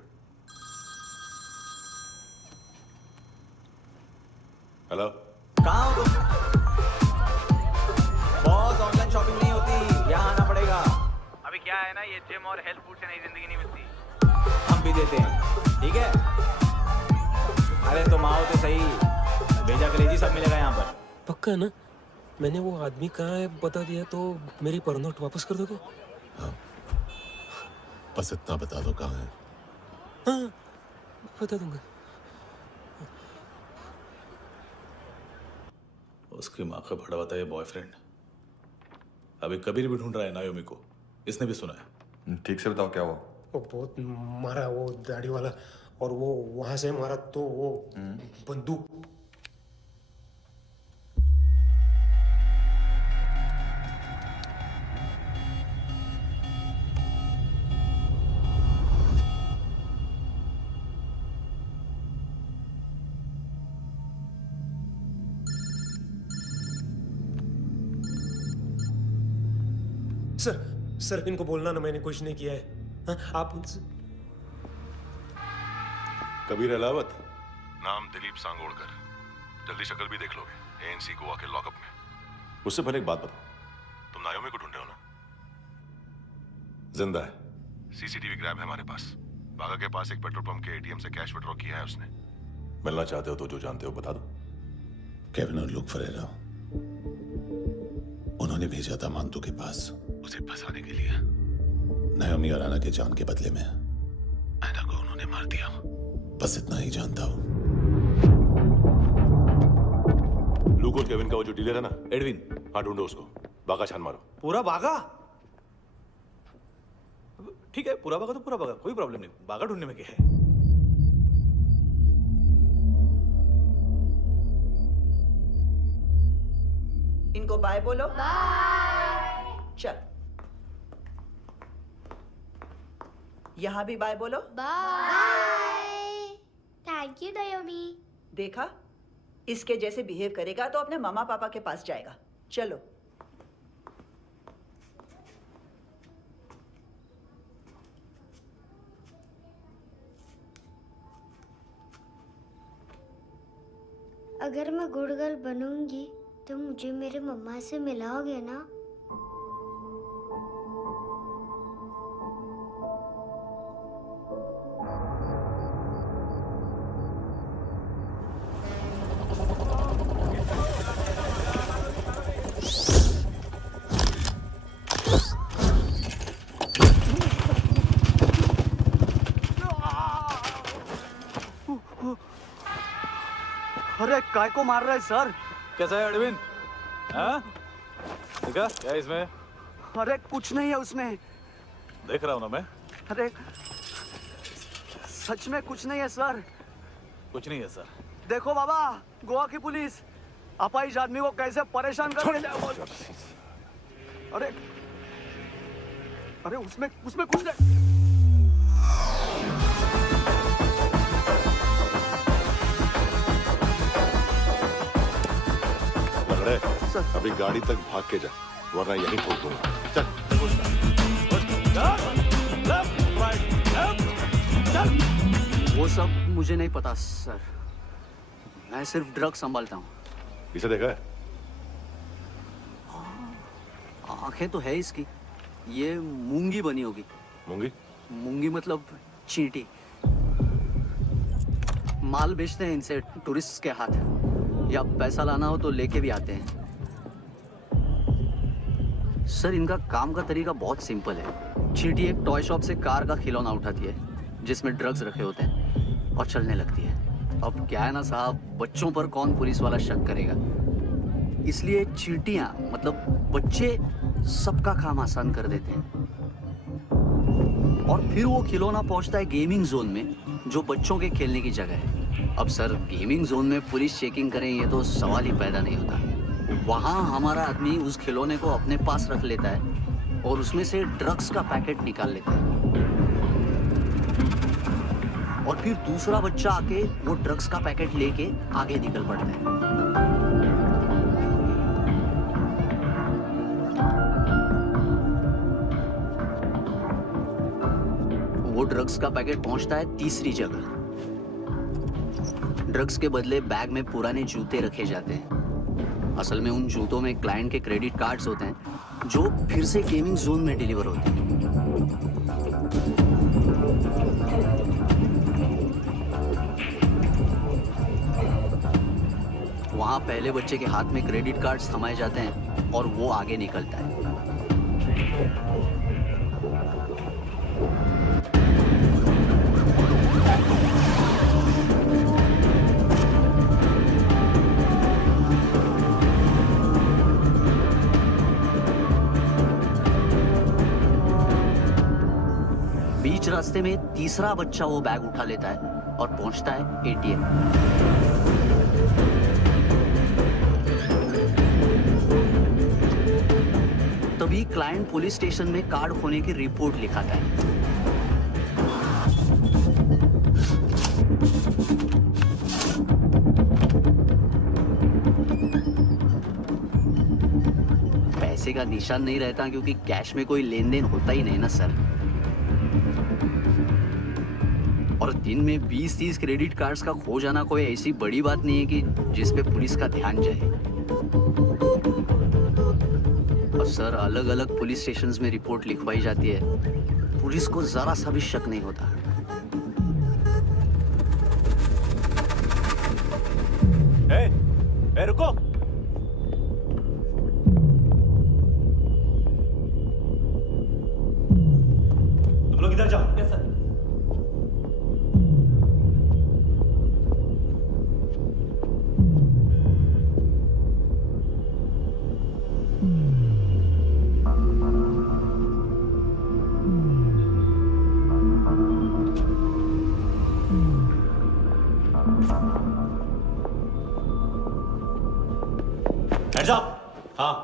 हेलो, कहाँ हो तुम? बॉस, ऑनलाइन शॉपिंग नहीं होती, यहाँ आना पड़ेगा। अभी क्या है ना, ये जिम और हेल्थ फूड से नई जिंदगी नहीं मिलती। हम भी देते हैं, ठीक है? अरे तुम आओ तो सही, भेजा कलेजी सब मिलेगा यहाँ पर। पक्का ना? मैंने वो आदमी कहाँ है बता दिया तो मेरी पर नोट वापस कर दोगे? हाँ, बस इतना बता दो कहाँ है। हाँ, बता दूंगा। उसकी माँ का भड़ा बताया बॉयफ्रेंड अभी कबीर भी ढूंढ रहा है नायोमी को। इसने भी सुना है। ठीक से बताओ क्या हुआ? वो बहुत मारा, वो दाढ़ी वाला, और वो वहां से मारा तो वो बंदूक। सर इनको बोलना ना मैंने कुछ नहीं किया है। हाँ, आप उनसे। कबीर अलावत, नाम दिलीप सांगोड़कर। जल्दी शक्ल भी देख लोगे एएनसी गोवा के लॉकअप में। उससे पहले एक बात बताओ, तुम नायोमी को ढूंढ रहे हो ना? जिंदा है। सीसीटीवी ग्रैब है हमारे पास। बागा के पास एक पेट्रोल पंप के एटीएम से कैश विड्रॉ किया है उसने। मिलना चाहते हो तो जो जानते हो बता दो। केविन और लुक फरेरा, उन्होंने भेजा था मांतू के पास उसे फंसाने के लिए। नायोमी और आना के जान के बदले में आना को उन्होंने मार दिया। बस इतना ही जानता हूं। लुक और केविन का वो जो डीलर है ना, एडविन, हाँ ढूंढो उसको। बागा छान मारो। पूरा बागा? ठीक है, पूरा बागा तो पूरा बागा, कोई प्रॉब्लम नहीं। बागा ढूंढने में क्या है? इनको बाय बोलो। बाय। चल, यहां भी बाय बोलो। बाय। Thank you नायोमी। देखा, इसके जैसे बिहेव करेगा तो अपने मामा पापा के पास जाएगा। चलो। अगर मैं गुड गर्ल बनूंगी तो मुझे मेरे मम्मा से मिलाओगे ना? अरे काय को मार रहा है सर? कैसा है एडविन? हाँ? देखा क्या है इसमें? अरे कुछ नहीं है उसमें। देख रहा हूँ ना मैं। अरे सच में कुछ नहीं है सर। कुछ नहीं है सर। देखो बाबा, गोवा की पुलिस अपाहिज आदमी को कैसे परेशान कर रही है। अरे अरे उसमें उसमें कुछ नहीं। लग रहा है अभी गाड़ी तक भाग के जा, वरना यहीं ठोक दूंगा। चल। वो सब मुझे नहीं पता सर, मैं सिर्फ ड्रग संभालता हूँ। इसे देखा है? आंखें तो है इसकी, ये मूंगी बनी होगी। मूंगी? मूंगी मतलब चींटी। माल बेचते हैं इनसे टूरिस्ट के हाथ, या पैसा लाना हो तो लेके भी आते हैं। सर इनका काम का तरीका बहुत सिंपल है। चींटी एक टॉय शॉप से कार का खिलौना उठाती है जिसमें ड्रग्स रखे होते हैं और चलने लगती है। अब क्या है ना साहब, बच्चों पर कौन पुलिस वाला शक करेगा, इसलिए चींटियां मतलब बच्चे सबका काम आसान कर देते हैं। और फिर वो खिलौना पहुंचता है गेमिंग जोन में, जो बच्चों के खेलने की जगह है। अब सर गेमिंग जोन में पुलिस चेकिंग करें ये तो सवाल ही पैदा नहीं होता। वहाँ हमारा आदमी उस खिलौने को अपने पास रख लेता है और उसमें से ड्रग्स का पैकेट निकाल लेता है, और फिर दूसरा बच्चा आके वो ड्रग्स का पैकेट लेके आगे निकल पड़ता है। वो ड्रग्स का पैकेट पहुंचता है तीसरी जगह। ड्रग्स के बदले बैग में पुराने जूते रखे जाते हैं। असल में उन जूतों में क्लाइंट के क्रेडिट कार्ड्स होते हैं जो फिर से गेमिंग जोन में डिलीवर होते हैं। वहां पहले बच्चे के हाथ में क्रेडिट कार्ड्स थमाए जाते हैं और वो आगे निकलता है। बीच रास्ते में तीसरा बच्चा वो बैग उठा लेता है और पहुंचता है एटीएम। तभी क्लाइंट पुलिस स्टेशन में कार्ड खोने की रिपोर्ट लिखाता है। पैसे का निशान नहीं रहता क्योंकि कैश में कोई लेन देन होता ही नहीं ना सर। और दिन में 20-30 क्रेडिट कार्ड्स का खो जाना कोई ऐसी बड़ी बात नहीं है कि जिस पे पुलिस का ध्यान जाए। और सर अलग अलग पुलिस स्टेशंस में रिपोर्ट लिखवाई जाती है, पुलिस को जरा सा भी शक नहीं होता। रुको, तुम लोग इधर जाओ। Yes sir. Hands up! हाँ।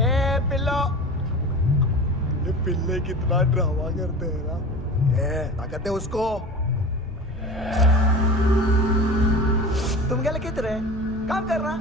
ए पिल्लो, ये पिल्ले कितना ड्रामा करते हैं ना। ए ताकत है उसको। तुम क्या लिखित रहे? काम कर रहा।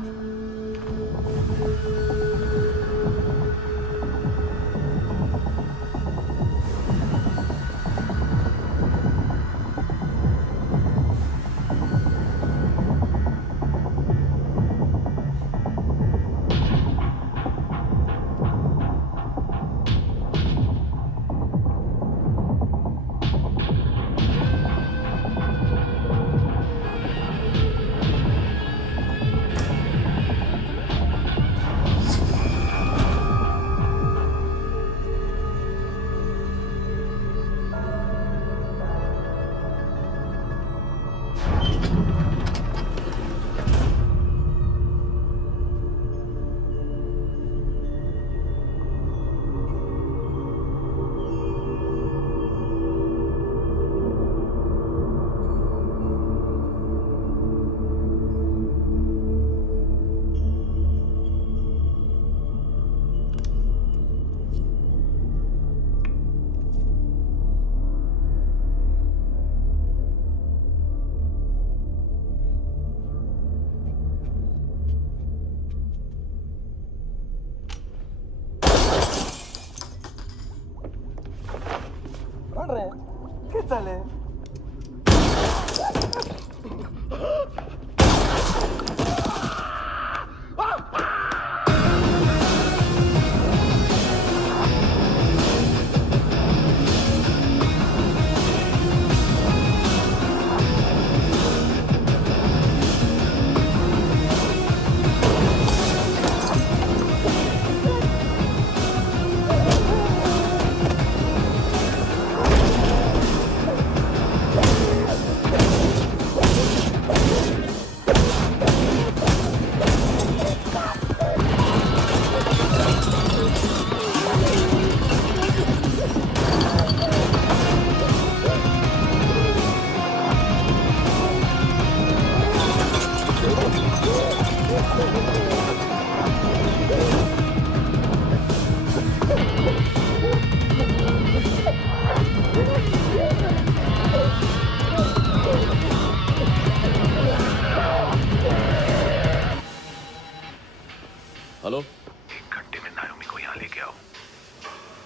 हेलो, 1 घंटे में नायोमी को यहाँ लेके आओ।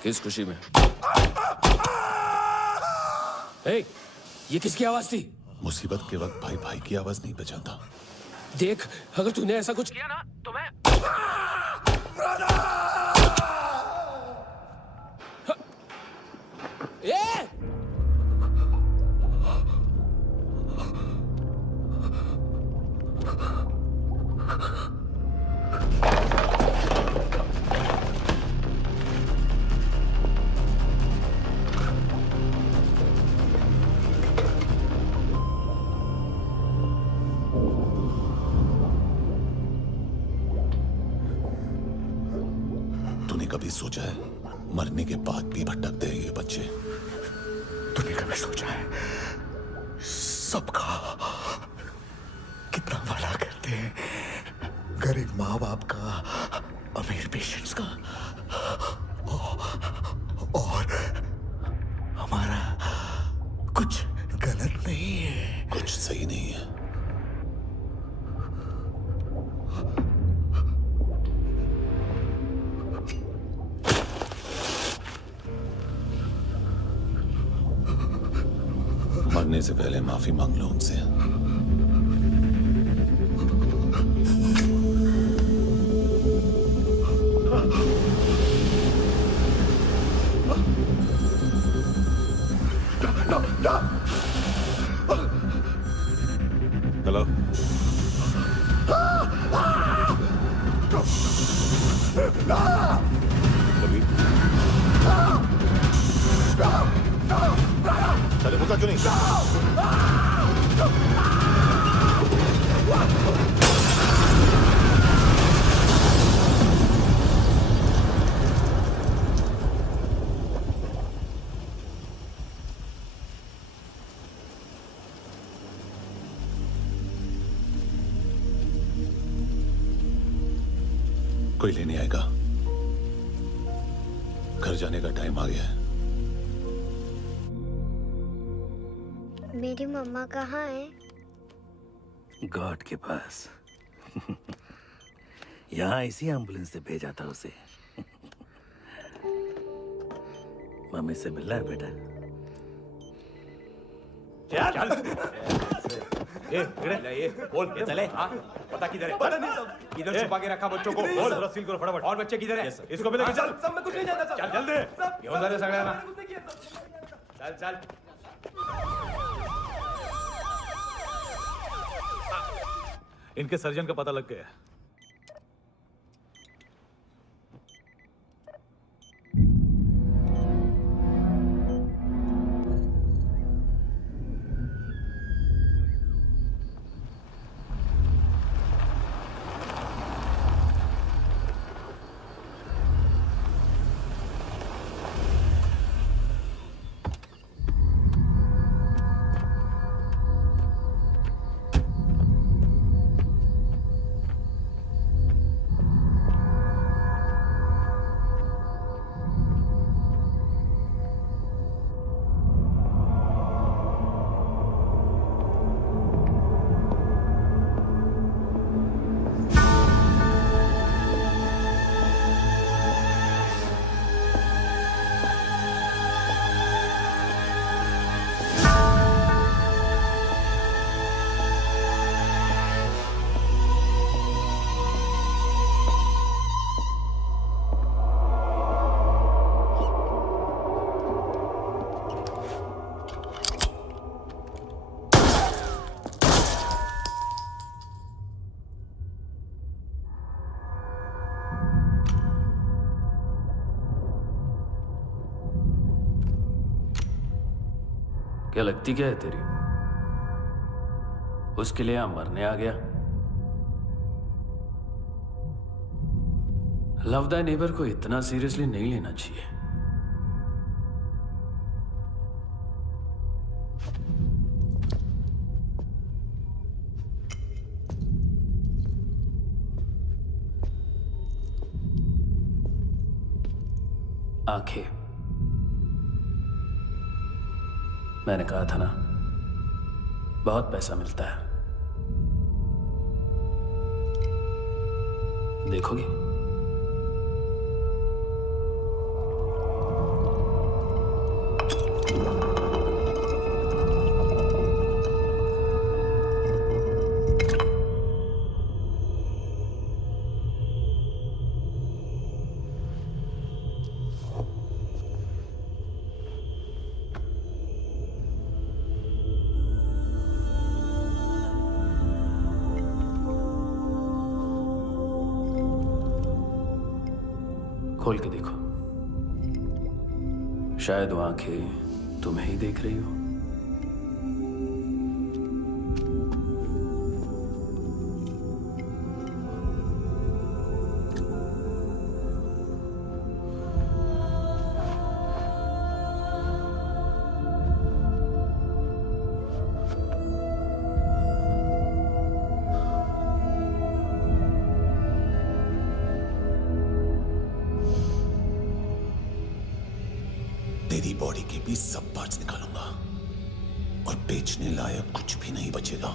किस खुशी में? ए, ये किसकी आवाज थी? मुसीबत के वक्त भाई भाई की आवाज नहीं पहचानता। देख, अगर तूने ऐसा कुछ किया ना तो मैं ए! तूने कभी सोचा है मरने के बाद भी भटकते हैं ये बच्चे? तूने कभी सोचा है सबका कितना भला करते हैं? गरीब माँ बाप का, अमीर पेशेंट्स का, और हमारा कुछ गलत नहीं है। कुछ सही नहीं है। मरने से पहले माफी मांग लो उनसे। हेलो, चले मुका क्यों नहीं? कोई लेने आएगा। घर जाने का टाइम आ गया है। मेरी मम्मा कहाँ है? गॉड के पास। यहाँ इसी एम्बुलेंस से भेजा था उसे। मम्मी से मिलना है बेटा। चल ये बोल ये चले। हाँ पता किधर है? पता नहीं सब किधर छुपा के रखा बच्चों को। बोल जरा सील करो फटाफट। और बच्चे किधर है? इसको भी लेके चल। सब मैं कुछ नहीं जानता। चल जल्दी घेऊन जा रे सगळ्यांना। चल चल इनके सर्जन का पता लग गया। क्या लगती क्या है तेरी? उसके लिए यहां मरने आ गया? लव द नेबर को इतना सीरियसली नहीं लेना चाहिए। आंखें, मैंने कहा था ना, बहुत पैसा मिलता है। देखोगी? खोल के देखो, शायद वो आंखें तुम्हें ही देख रही हो। तेरी बॉडी के भी सब पार्ट्स निकालूंगा और बेचने लायक कुछ भी नहीं बचेगा।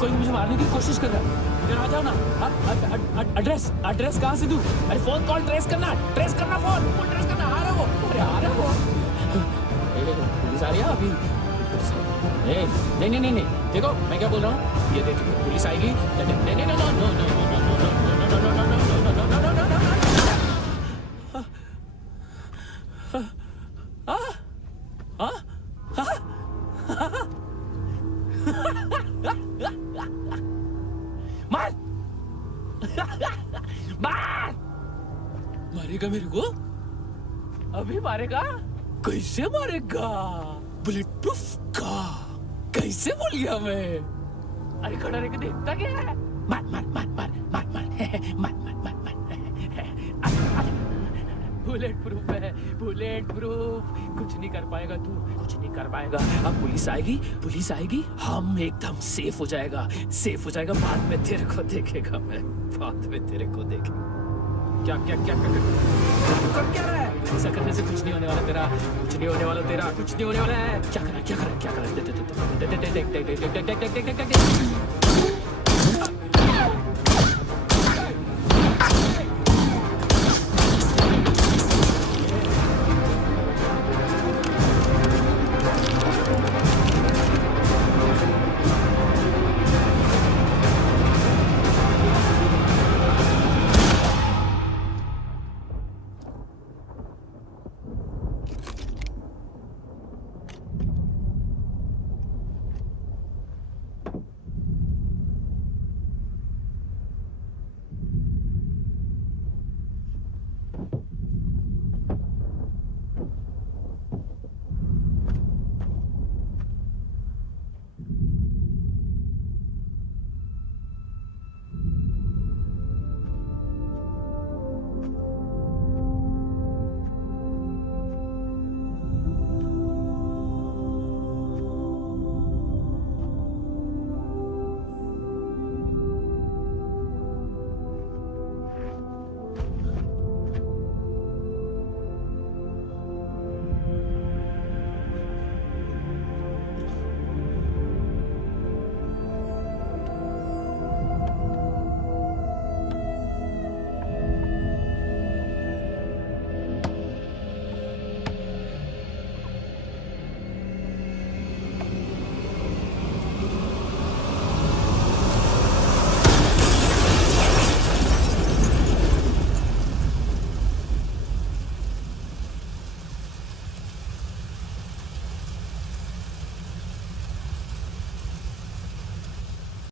कोई मुझे मारने की कोशिश कर रहा है। इधर आ जाओ ना। एड्रेस कहाँ से दूं? अरे फोन कॉल ट्रेस करना फोन ट्रेस करना। आ रहा वो, अरे आ रहा वो। पुलिस आ रही है अभी। नहीं देखो मैं क्या बोल रहा हूँ, ये देखो पुलिस आएगी। नहीं मारेगा मेरे को? अभी मारेगा? कैसे मारेगा? बुलेट प्रूफ का कैसे बोल गया मैं? अरे खड़ा रह के देखता क्या है? मार मार मार मार मार मार मार मार मार मार बुलेट प्रूफ है, बुलेट प्रूफ। कुछ नहीं कर पाएगा तू, कुछ नहीं कर पाएगा। अब पुलिस आएगी, हम एकदम सेफ हो जाएगा। बाद में तेरे को देखेगा मैं, बाद में तेरे को देखेगा। क्या क्या क्या क्या कर क्या रहा है? ऐसा करने से कुछ नहीं होने वाला तेरा, कुछ नहीं होने वाला है। क्या कर रहा है?